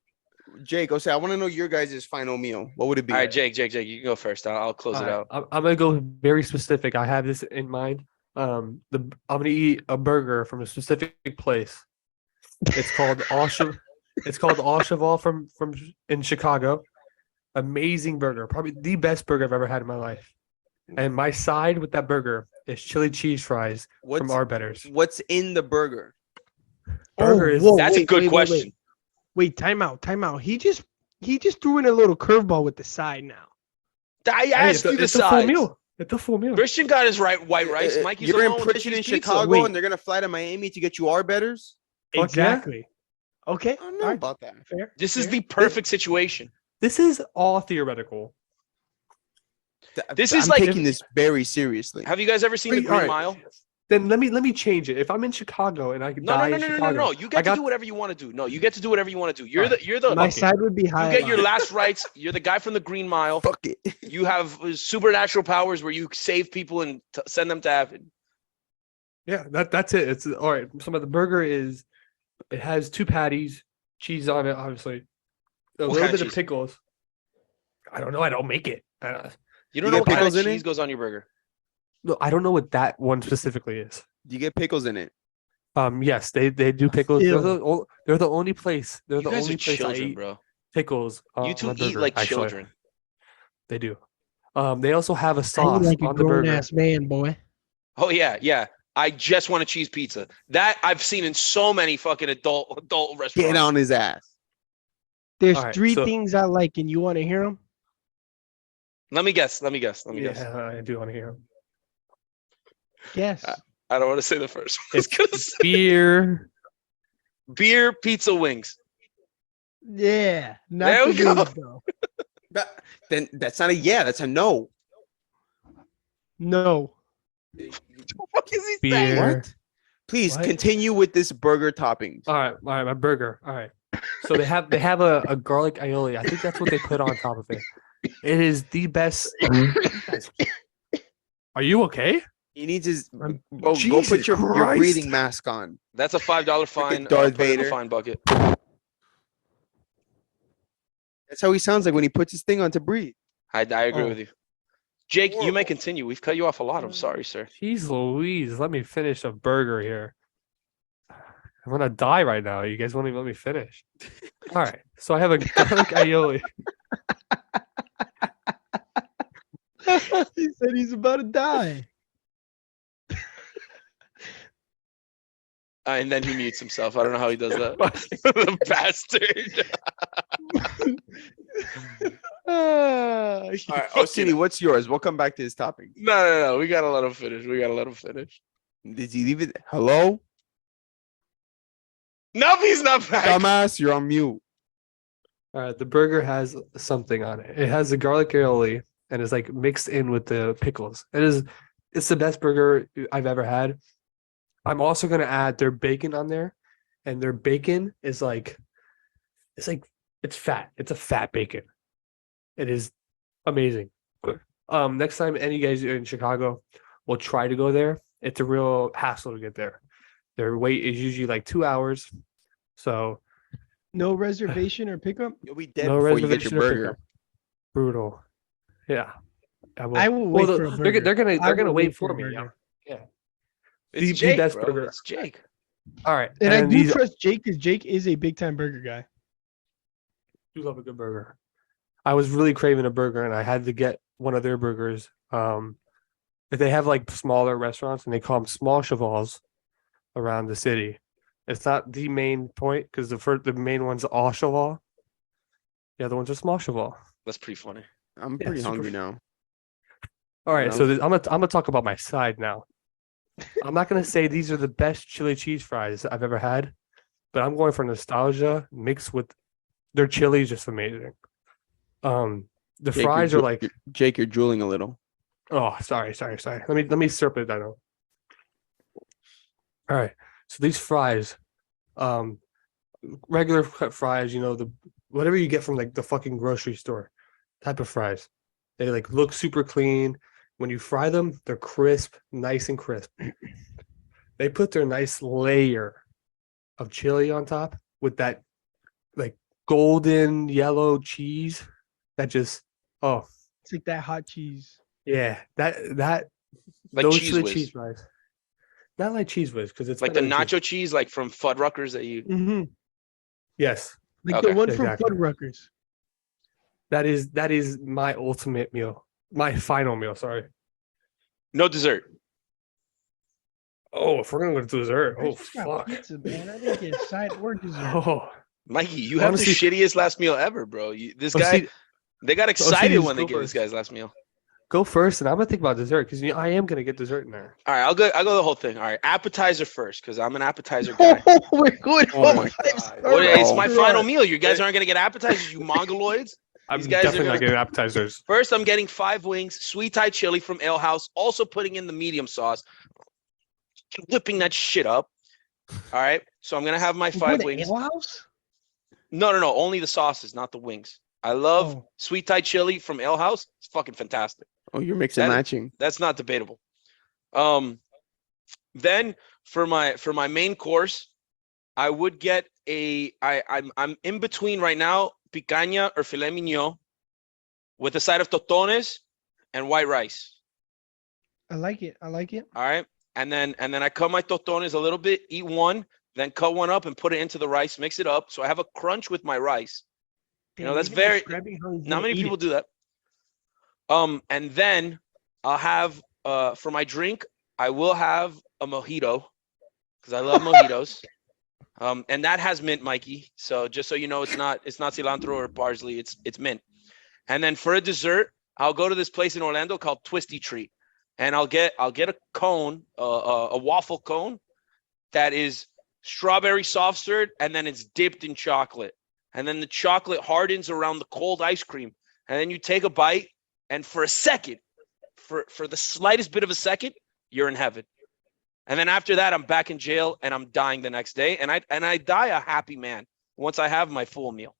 Jake, I want to know your guys' final meal. What would it be? All right, Jake, you can go first. I'll close it out. I'm gonna go very specific. I have this in mind. I'm gonna eat a burger from a specific place. It's called It's called All Cheval from in Chicago. Amazing burger, probably the best burger I've ever had in my life. And my side with that burger is chili cheese fries from What's Arbetters. what's in the burger? Burger is That's a good question. Wait, time out. He just threw in a little curveball with the side now. I Hey, asked you the it's a full size. meal. It's a full meal. Christian got his white rice. Mikey's You're in alone with the prison in cheese pizza. Chicago, Wait. and they're gonna fly to Miami to get you our betters. Fuck yeah. Exactly. Okay. I don't know alright, about that. Fair. This is fair. the perfect situation. This is all theoretical. This I'm is like- taking this very seriously. Have you guys ever seen the Wait, Green alright. Mile? Then let me change it. If I'm in Chicago and I can die in Chicago, You get to do whatever you want to do. No, you get to do whatever you want to do. You're the My fuck it. side would be high. you get your last rights. You're the guy from the Green Mile. Fuck it. You have supernatural powers where you save people and send them to heaven. Yeah, that's it. It's all right. Some of the burger is it has 2 patties, cheese on it, obviously. A What little kind of bit of cheese? pickles. I don't know. I don't make it. You don't You know get what kind of pickles in it? cheese goes on your burger. No, I don't know what that one specifically is. Do you get pickles in it? Yes, they do pickles. Ew. They're the only place. They're You the guys only are place I children, eat bro. pickles. You on two my eat burger, like actually. children. They do. They also have a I eat sauce like a on the grown burger. ass man, boy. Oh yeah. I just want a cheese pizza. That I've seen in so many fucking adult restaurants. Get on his ass. There's Alright, 3 so- things I like, and you want to hear them? Let me guess. Let me guess. Yeah, I do want to hear 'em. Yes. I don't want to say the first one. I was It's gonna say beer. beer, pizza, wings. Yeah. Not There the we go. wings, though. Then that's not a yeah. That's a no. No. What the fuck is he saying? Beer. What? Please What? continue with this burger toppings. All right, my burger. All right. So they have a garlic aioli. I think that's what they put on top of it. It is the best. Are you okay? He needs his I'm- go put Jesus your Christ. breathing mask on. That's a $5 fine. Darth put it in the Vader. fine bucket. That's how he sounds like when he puts his thing on to breathe. I agree Oh. with you. Jake, you may Horrible. continue. We've cut you off a lot. I'm sorry, sir. Jeez Louise, let me finish a burger here. I'm gonna die right now. You guys won't even let me finish. All right, so I have a garlic aioli. He said he's about to die. And then he mutes himself. I don't know how he does that. The bastard. All right, Osini, what's yours? We'll come back to this topic. No. We gotta let him finish. Did you leave it? Hello, No, he's not back. dumbass, you're on mute. All right, the burger has something on it. It has a garlic aioli and it's like mixed in with the pickles. It's the best burger I've ever had. I'm also gonna add their bacon on there, and their bacon is it's fat. It's a fat bacon. It is amazing. Next time any of you guys are in Chicago, will try to go there. It's a real hassle to get there. Their wait is usually like 2 hours. So No reservation or pickup. You'll be dead no before you get your reservation or burger. pickup. Brutal. Yeah. I will wait for a burger. They're I gonna will wait for a me. burger. Yeah. It's The Jake, best bro. burger. It's Jake. All right. And I then do these trust Jake because Jake is a big time burger guy. do love a good burger. I was really craving a burger and I had to get one of their burgers. If they have like smaller restaurants and they call them small chevals around the city. It's not the main point because the main one's all cheval. The other one's a small cheval. That's pretty funny. I'm Yeah, pretty super hungry now. All right, Yeah. so I'm gonna talk about my side now. I'm not gonna say these are the best chili cheese fries I've ever had, but I'm going for nostalgia mixed with their chili is just amazing. The Jake, fries are like Jake, you're drooling a little. oh sorry. Let me slurp it down. All right, so these fries, regular cut fries, the whatever you get from like the fucking grocery store type of fries. They like look super clean. When you fry them, they're crisp, nice and crisp. They put their nice layer of chili on top with that like golden yellow cheese that just oh It's like that hot cheese. yeah that Like those Cheese chili Whiz. cheese fries. Not like cheese whiz because it's Like the better than cheese. nacho cheese, like from Fuddruckers that you. Mm-hmm. Yes, Like Okay. the one Exactly. from Fuddruckers. that is my ultimate meal, my final meal. Sorry. No dessert. Oh, if we're gonna go to dessert, I oh just got fuck. pizza, man. I didn't get a side or dessert. Oh, Mikey, you have Honestly- the shittiest last meal ever, bro. This oh, guy, see, they got see, excited just when they go give this first. guy's last meal. go first, and I'm gonna think about dessert because I am gonna get dessert in there. All right, I'll go the whole thing. All right, appetizer first because I'm an appetizer guy. We're going Oh for my 5 God. stars. Well, it's bro. my final meal. You guys aren't gonna get appetizers, you mongoloids. I'm These guys are definitely gonna- not getting appetizers. First, I'm getting 5 wings, sweet Thai chili from Ale House, also putting in the medium sauce, whipping that shit up. All right, so I'm gonna have my We're 5 going to wings. Ale House? No, only the sauces, not the wings. I love Oh. sweet Thai chili from Ale House. It's fucking fantastic. Oh, you're mixing That- matching. That's not debatable. Then for my main course, I would get I'm in between right now, picanha or filet mignon with a side of totones and white rice. I like it. I like it. All right. And then I cut my totones a little bit, eat one, then cut one up and put it into the rice, mix it up. So I have a crunch with my rice. You know, Damn, that's even very- describing how he's Not gonna many eat people it. do that. And then I'll have for my drink, I will have a mojito because I love mojitos. And that has mint, Mikey. So just so you know, it's not cilantro or parsley. It's mint. And then for a dessert, I'll go to this place in Orlando called Twisty Treat, and I'll get a cone, a waffle cone, that is strawberry soft serve, and then it's dipped in chocolate, and then the chocolate hardens around the cold ice cream, and then you take a bite, and for a second, for the slightest bit of a second, you're in heaven. And then after that, I'm back in jail and I'm dying the next day. And I die a happy man once I have my full meal.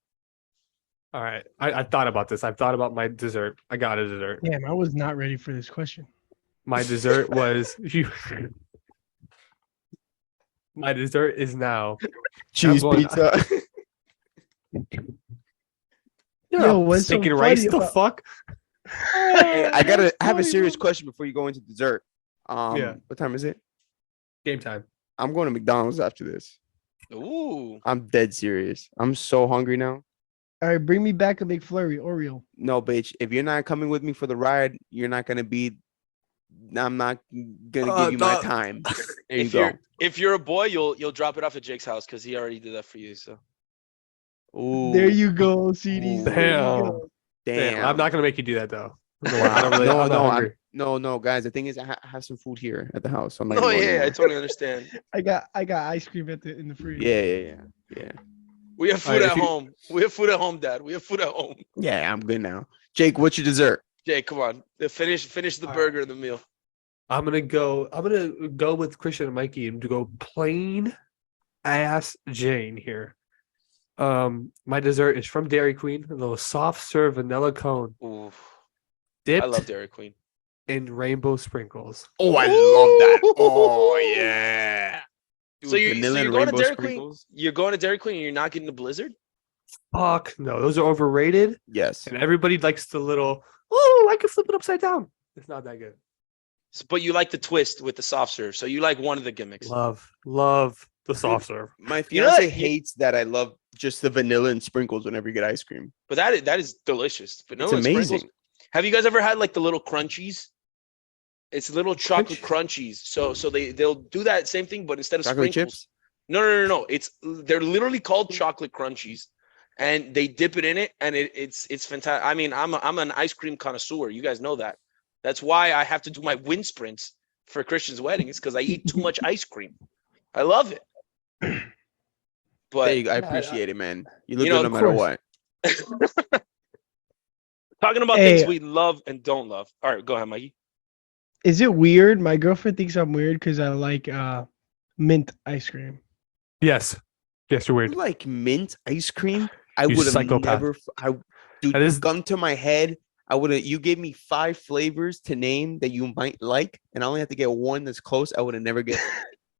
All right, I thought about this. I've thought about my dessert. I got a dessert. Damn, I was not ready for this question. My dessert was you. My dessert is now Cheese going- pizza. Yo, what's so stinking rice. funny The about- fuck? Hey, I have a funny, serious bro. question before you go into dessert. Yeah. What time is it? Game time. I'm going to McDonald's after this. Ooh. I'm dead serious. I'm so hungry now. All right, bring me back a McFlurry Oreo. No, bitch. If you're not coming with me for the ride, you're not gonna be. I'm not gonna give you my dog. time. There you If go. you're a boy, you'll drop it off at Jake's house because he already did that for you. So Ooh, There you go, CDs. Ooh. There you Damn. go. damn. I'm not gonna make you do that though. Wow. I don't really, no, I'm not no, hungry. no, guys. The thing is, I have some food here at the house. So I'm not no, gonna go yeah, I anywhere. totally understand. I got ice cream in the fridge. Yeah. We have All food right, at if you- home. We have food at home, Dad. We have food at home. Yeah, I'm good now. Jake, what's your dessert? Jake, come on. Finish the All right. burger and the meal. I'm gonna go with Christian and Mikey and to go plain ass Jane here. My dessert is from Dairy Queen, a little soft serve vanilla cone Ooh, I dipped love Dairy Queen. in rainbow sprinkles. Oh, I love that. Oh Ooh. yeah. So Dude, you're vanilla and going to rainbow Dairy Queen. sprinkles. You're going to Dairy Queen and you're not getting the Blizzard. Fuck no, those are overrated, Yes. and everybody likes the little. Oh, I can flip it upside down. It's not that good. But you like the twist with the soft serve. So you like one of the gimmicks. Love the soft serve. My You know fiance that you- hates that I love just the vanilla and sprinkles whenever you get ice cream. But that is delicious. It's Vanilla and sprinkles. amazing. Have you guys ever had like the little crunchies? It's little chocolate crunchies. So they'll do that same thing, but instead of Chocolate sprinkles. chips? No. They're literally called chocolate crunchies, and they dip it in it, and it's fantastic. I mean, I'm an ice cream connoisseur. You guys know that. That's why I have to do my wind sprints for Christian's wedding. It's because I eat too much ice cream. I love it. There But you go. I appreciate it, man. You look you know, good no of matter course. what. talking about Hey. things we love and don't love. All right, go ahead, Mikey. Is it weird? My girlfriend thinks I'm weird because I like mint ice cream. Yes, you're You weird. like mint ice cream? I You would have psychopath. never. Dude, That is- gun to my head. I would have. You gave me 5 flavors to name that you might like, and I only have to get one that's close. I would have never guessed.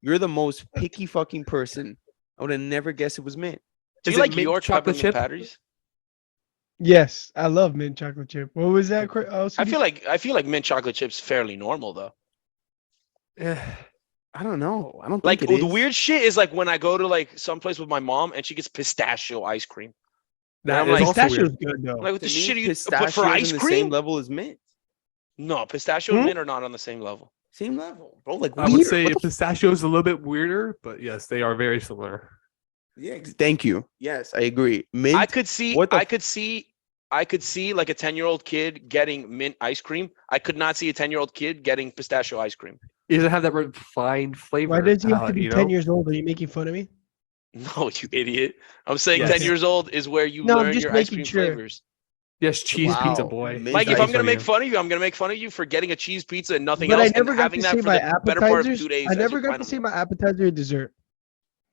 You're the most picky fucking person. I would have never guessed it was mint. Do Is you it like mint York chocolate peppermint chip? patties? Yes, I love mint chocolate chip. What was that? I feel like mint chocolate chips fairly normal though. Eh, I don't know. I don't Like think it is. the weird shit is like when I go to like someplace with my mom and she gets pistachio ice cream. that I'm is like, also Pistachio's weird. good though. I'm like, what To the me, shit are you? But pistachio for ice is in the same cream? level as mint. No, pistachio and Hmm? mint are not on the same level. Same level, bro. Like I would weird. say What the pistachio is a little bit weirder, but yes, they are very similar. Yeah, thank you. Yes, I agree. Mint. I could see what the I could see like a 10-year-old kid getting mint ice cream. I could not see a 10-year-old kid getting pistachio ice cream. It doesn't have that refined flavor. Why does he have to palette, be you 10 know? years old? Are you making fun of me? No, you idiot. I'm saying Yes. 10 years old is where you No, I'm learn just your ice making cream sure. flavors. Yes, cheese pizza Wow, boy. mint Mike, if ice I'm gonna funny. make fun of you, I'm gonna make fun of you for getting a cheese pizza and nothing But I else, and never got having to that say for my the better part of appetizers. 2 days. I as never your got to final say meal. my appetizer or dessert.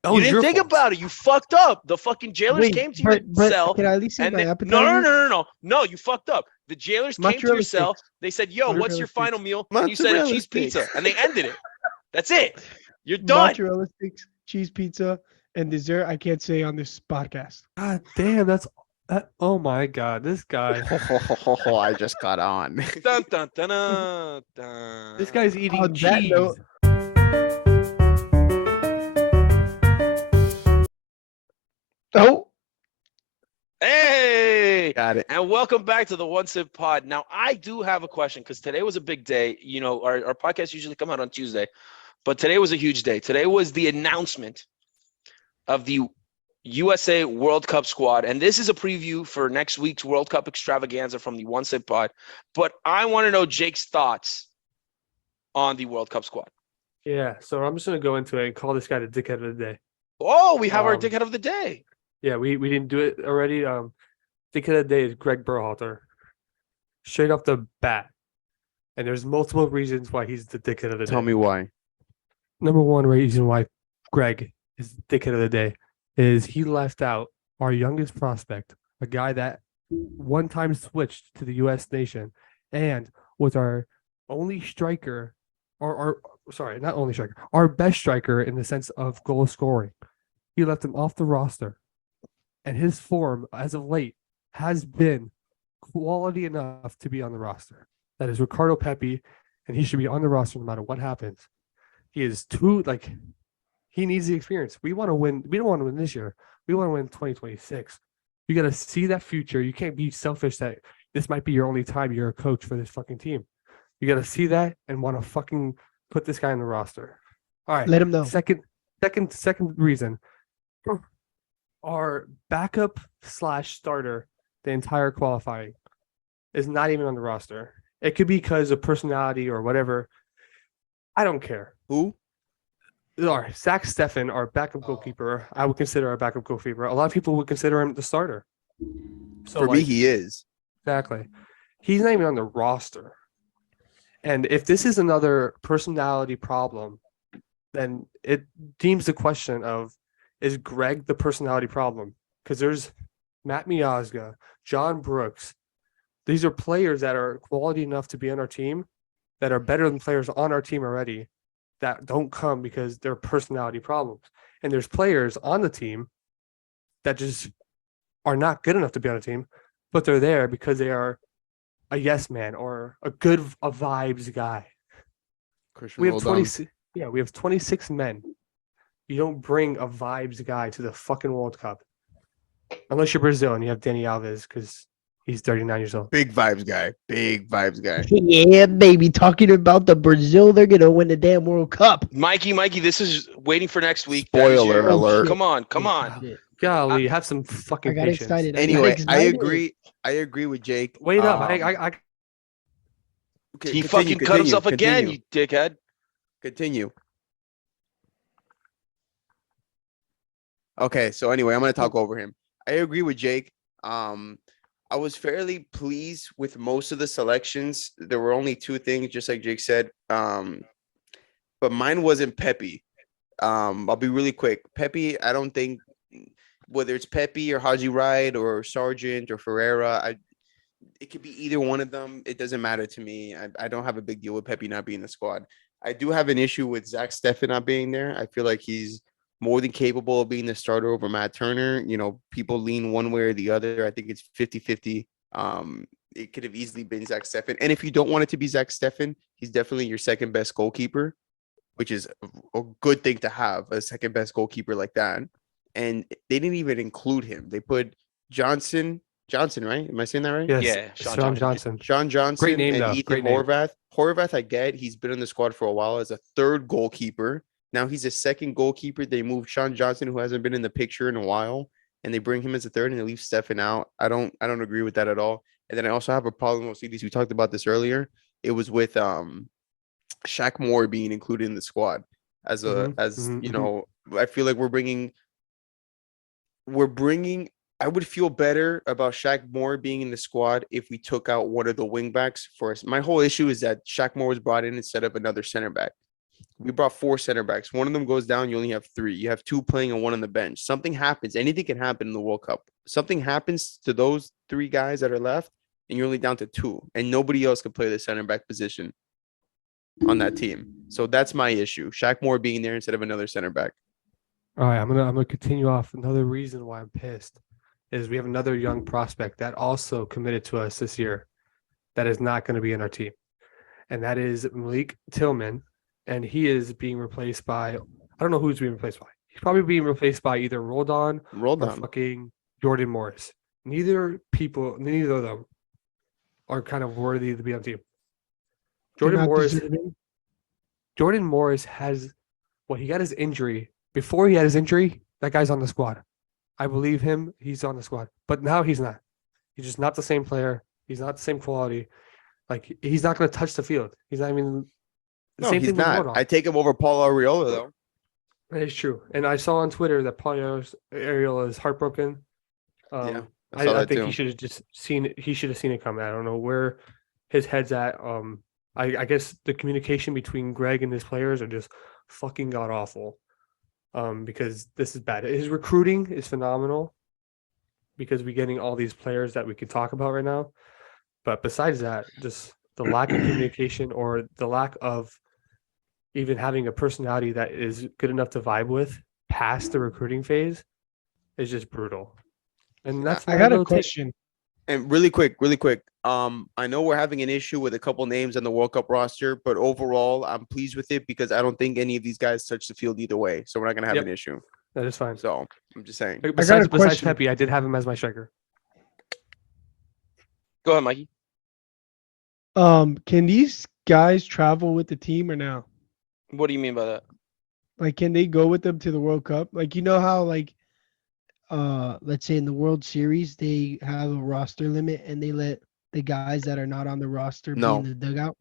That You was didn't your think fault. about it. You fucked up. The fucking jailers Wait, came to your but cell. can I at least say And my no, appetizer? no, you fucked up. The jailers came to your Mozzarella cell. sticks. They said, "Yo, what's Mozzarella your final sticks. meal?" And you said a Mozzarella cheese sticks. pizza, and they ended it. That's it. You're done. Mozzarella sticks, cheese pizza, and dessert. I can't say on this podcast. God damn, that's oh my god, this guy. I just got on. Dun, dun, dun, dun, dun. This guy's eating On that cheese. note- Oh, Hey, Got it. and welcome back to the One Sip Pod. Now, I do have a question because today was a big day. You know, our podcasts usually come out on Tuesday, but today was a huge day. Today was the announcement of the USA World Cup squad. And this is a preview for next week's World Cup extravaganza from the One Sip Pod. But I want to know Jake's thoughts on the World Cup squad. Yeah, so I'm just gonna go into it and call this guy the dickhead of the day. Oh, we have our Um, dickhead of the day. Yeah, we didn't do it already. Dickhead of the day is Greg Berhalter. Straight off the bat. And there's multiple reasons why he's the dickhead of the day. Tell me why. Number one reason why Greg is the dickhead of the day is he left out our youngest prospect, a guy that one time switched to the U.S. nation and was our only striker, or sorry, not only striker, our best striker in the sense of goal scoring. He left him off the roster, and his form as of late has been quality enough to be on the roster. That is Ricardo Pepi, and he should be on the roster no matter what happens. He is he needs the experience. We want to win. We don't want to win this year. We want to win 2026. You got to see that future. You can't be selfish that this might be your only time you're a coach for this fucking team. You got to see that and want to fucking put this guy on the roster. All right. let him know. Second reason. Our backup / starter the entire qualifying is not even on the roster. It could be because of personality or whatever. I don't care. Who? All right, Zach Steffen, our backup goalkeeper, I would consider our backup goalkeeper. A lot of people would consider him the starter. So For me, he is. exactly. He's not even on the roster. And if this is another personality problem, then it deems the question of, is Greg the personality problem? Because there's Matt Miazga, John Brooks. These are players that are quality enough to be on our team, that are better than players on our team already, that don't come because they're personality problems. And there's players on the team that just are not good enough to be on a team, but they're there because they are a yes man or a vibes guy. Christian We have rolled 26. Yeah, we have 26 men. You don't bring a vibes guy to the fucking World Cup unless you're Brazil and you have Danny Alves because he's 39 years old. Big vibes guy. Big vibes guy. Yeah, baby. Talking about the Brazil, they're gonna win the damn World Cup. Mikey, this is waiting for next week. That is Spoiler your- alert. Come on, Oh, on. shit. Golly, have some I fucking got patience. excited. Anyway, I excited. agree. I agree with Jake. Wait up. Okay, He continue, fucking cut himself again, you dickhead. Continue. Okay, so anyway, I'm gonna talk over him. I agree with Jake. I was fairly pleased with most of the selections. There were only two things, just like Jake said. But mine wasn't Pepe. I'll be really quick. Pepe, I don't think whether it's Pepe or Haji Wright or Sargent or Ferreira, it could be either one of them. It doesn't matter to me. I don't have a big deal with Pepe not being in the squad. I do have an issue with Zach Steffen not being there. I feel like he's more than capable of being the starter over Matt Turner. You know, people lean one way or the other. I think it's 50-50. It could have easily been Zach Steffen. And if you don't want it to be Zach Steffen, he's definitely your second best goalkeeper, which is a good thing to have, a second best goalkeeper like that. And they didn't even include him. They put Johnson, right? Am I saying that right? Yes, Yeah, Sean Johnson. Sean Johnson Great name, and though. Ethan Great name. Horvath. Horvath, I get. He's been in the squad for a while as a third goalkeeper. Now he's a second goalkeeper. They moved Sean Johnson, who hasn't been in the picture in a while, and they bring him as a third and they leave Stefan out. I don't agree with that at all. And then I also have a problem with CDs. We talked about this earlier. It was with Shaq Moore being included in the squad as you know, I feel like we're bringing I would feel better about Shaq Moore being in the squad if we took out one of the wingbacks for us. My whole issue is that Shaq Moore was brought in instead of another center back. We brought 4 center backs. One of them goes down, you only have 3. You have 2 playing and 1 on the bench. Something happens. Anything can happen in the World Cup. Something happens to those 3 guys that are left, and you're only down to 2, and nobody else can play the center back position on that team. So that's my issue. Shaq Moore being there instead of another center back. All right, I'm gonna continue off. Another reason why I'm pissed is we have another young prospect that also committed to us this year that is not going to be in our team, and that is Malik Tillman, and he is being replaced by, I don't know who's being replaced by. He's probably being replaced by either Roldan or fucking Jordan Morris. Neither of them are kind of worthy to be on the team. Jordan Morris has, he got his injury. Before he had his injury, that guy's on the squad. I believe him. He's on the squad. But now he's not. He's just not the same player. He's not the same quality. Like, he's not going to touch the field. He's not even the same he's thing not. with I take him over Paul Arriola, though. That is true. And I saw on Twitter that Paul Arriola is heartbroken. I think too. he should have just seen it. He should have seen it coming. I don't know where his head's at. I guess the communication between Greg and his players are just fucking god awful. Because this is bad. His recruiting is phenomenal because we're getting all these players that we can talk about right now. But besides that, just the lack of communication or the lack of even having a personality that is good enough to vibe with past the recruiting phase is just brutal. And that's I got a question. And really quick. I know we're having an issue with a couple names on the World Cup roster, but overall, I'm pleased with it because I don't think any of these guys touch the field either way. So we're not gonna have an issue. That is fine. So I'm just saying. Besides Pepe, I did have him as my striker. Go ahead, Mikey. Can these guys travel with the team or no? What do you mean by that? Like, can they go with them to the World Cup? Like, you know how, like, let's say in the World Series, they have a roster limit and they let the guys that are not on the roster be in the dugout?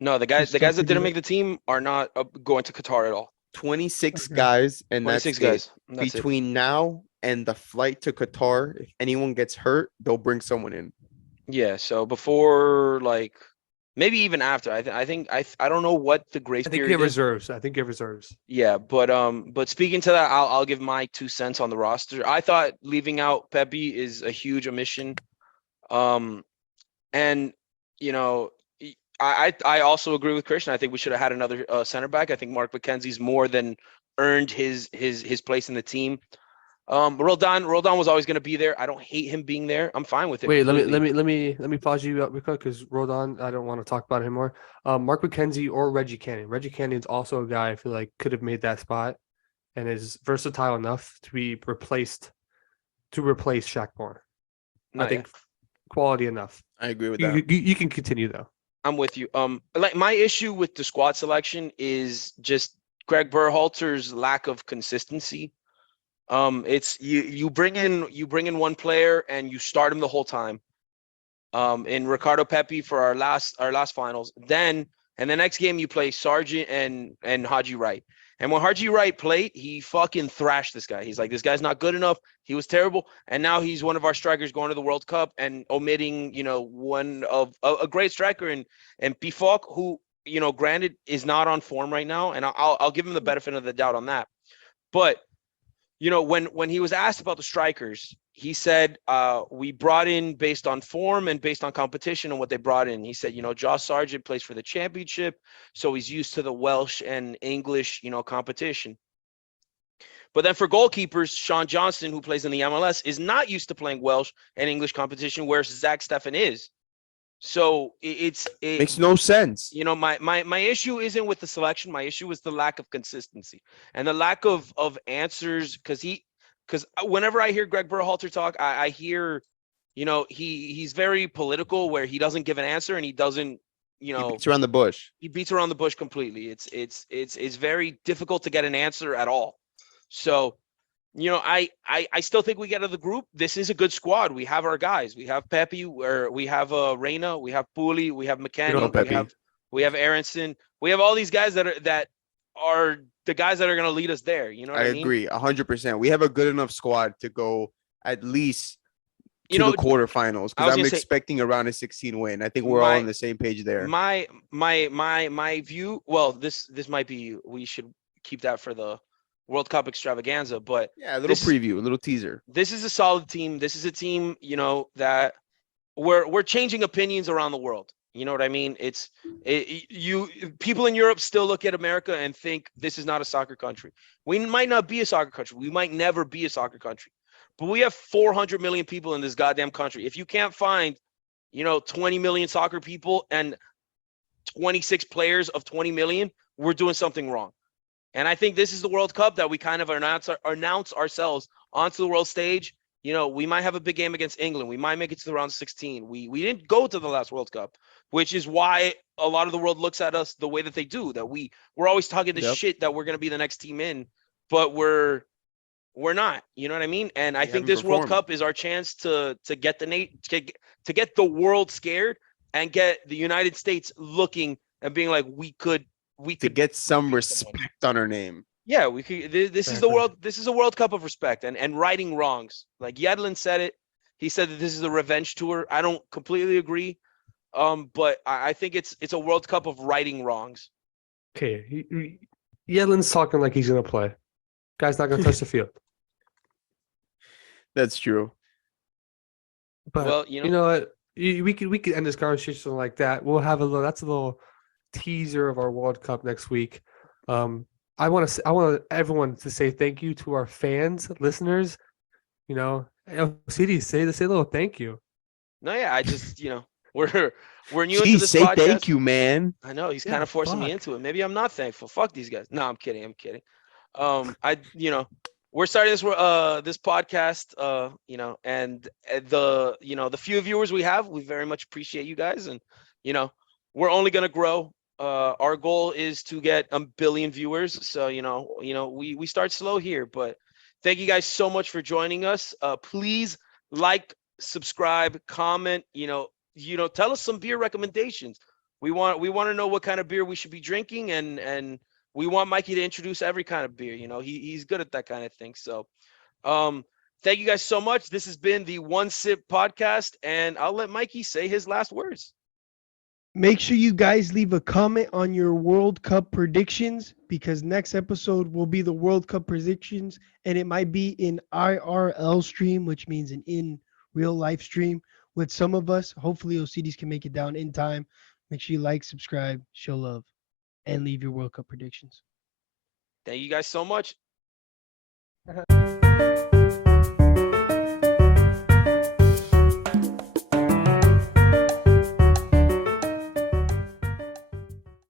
No, the guys that didn't make the team are not going to Qatar at all. 26 guys, and 26 that's guys. it. Between now and the flight to Qatar, if anyone gets hurt, they'll bring someone in. Yeah, so before, like, maybe even after. I don't know what the grace I think you period have is. reserves. I think you have reserves. Yeah, but speaking to that, I'll give my 2 cents on the roster. I thought leaving out Pepe is a huge omission. Um, and you know, I also agree with Christian. I think we should have had another center back. I think Mark McKenzie's more than earned his place in the team. Roldan was always going to be there. I don't hate him being there. I'm fine with it Wait, let me completely. pause you real quick because Rodon, I don't want to talk about him more. Mark McKenzie or Reggie Cannon. Reggie Cannon's also a guy I feel like could have made that spot and is versatile enough to be replaced to replace Shaq Moore. No, I yeah, think quality enough. I agree with You, that. you can continue though. I'm with you. Like my issue with the squad selection is just Greg Berhalter's lack of consistency. It's you bring in one player and you start him the whole time. In Ricardo Pepi for our last finals. Then and the next game you play Sargent and Haji Wright. And when Haji Wright played, he fucking thrashed this guy. He's like, this guy's not good enough. He was terrible, and now he's one of our strikers going to the World Cup and omitting, one of a great striker and Pifok, who granted is not on form right now, and I'll give him the benefit of the doubt on that. But when he was asked about the strikers, he said, we brought in based on form and based on competition and what they brought in. He said, Josh Sargent plays for the championship, so he's used to the Welsh and English, competition. But then for goalkeepers, Sean Johnson, who plays in the MLS, is not used to playing Welsh and English competition, whereas Zach Steffen is. So Makes no sense. my issue isn't with the selection. My issue is the lack of consistency and the lack of answers. Because whenever I hear Greg Berhalter talk, I hear, he's very political, where he doesn't give an answer and he doesn't, He beats around the bush. he beats around the bush completely. It's very difficult to get an answer at all. So I still think we get out of the group. This is a good squad. We have our guys. We have Pepe, or we have Reina, we have Pooley, we have We McKennie, don't No have we Pepe. have we have Aronson. We have all these guys that are the guys that are going to lead us there. You know what I I mean? agree 100%. We have a good enough squad to go at least You to the know, quarterfinals I because was I'm gonna say expecting around a 16 win. I think we're all my on the same page there. my view. Well, this might be, we should keep that for the World Cup extravaganza, but Yeah, a little this is preview, a little teaser. this is a solid team. This is a team, that we're changing opinions around the world. You know what I mean? You people in Europe still look at America and think this is not a soccer country. We might not be a soccer country. We might never be a soccer country. But we have 400 million people in this goddamn country. If you can't find, 20 million soccer people and 26 players of 20 million, we're doing something wrong. And I think this is the World Cup that we kind of announce ourselves onto the world stage. We might have a big game against England. We might make it to the round of 16. We didn't go to the last World Cup, which is why a lot of the world looks at us the way that they do. That we're always talking this Yep. shit that we're going to be the next team in, but we're not. You know what I mean? And I We think haven't this World performed. Cup is our chance to get to get the world scared and get the United States looking and being like, we To could get some beat someone. respect on our name. Yeah, we could. This is the Exactly. world. This is a World Cup of respect and righting wrongs. Like Yedlin said it. He said that this is a revenge tour. I don't completely agree. But I think it's a World Cup of righting wrongs. Okay, Yedlin's talking like he's gonna play. Guy's not gonna touch the field. That's true. But Well, you know what? We could end this conversation like that. We'll have a little. That's a little teaser of our World Cup next week. I want everyone to say thank you to our fans, listeners. CD, say a little thank you. No, yeah, I just we're new into Geez, this say podcast. thank you, man. I know he's Yeah, kind of forcing me fuck. into it. Maybe I'm not thankful. Fuck these guys. No, I'm kidding. I we're starting this podcast, and the few viewers we have, we very much appreciate you guys, and we're only gonna grow. Our goal is to get a billion viewers. So we start slow here, but thank you guys so much for joining us. Please like, subscribe, comment. Tell us some beer recommendations. We want to know what kind of beer we should be drinking, and we want Mikey to introduce every kind of beer. He's good at that kind of thing. So, thank you guys so much. This has been the One Sip Podcast, and I'll let Mikey say his last words. Make sure you guys leave a comment on your World Cup predictions because next episode will be the World Cup predictions and it might be in IRL stream, which means an in real life stream with some of us. Hopefully, OCDs can make it down in time. Make sure you like, subscribe, show love, and leave your World Cup predictions. Thank you guys so much.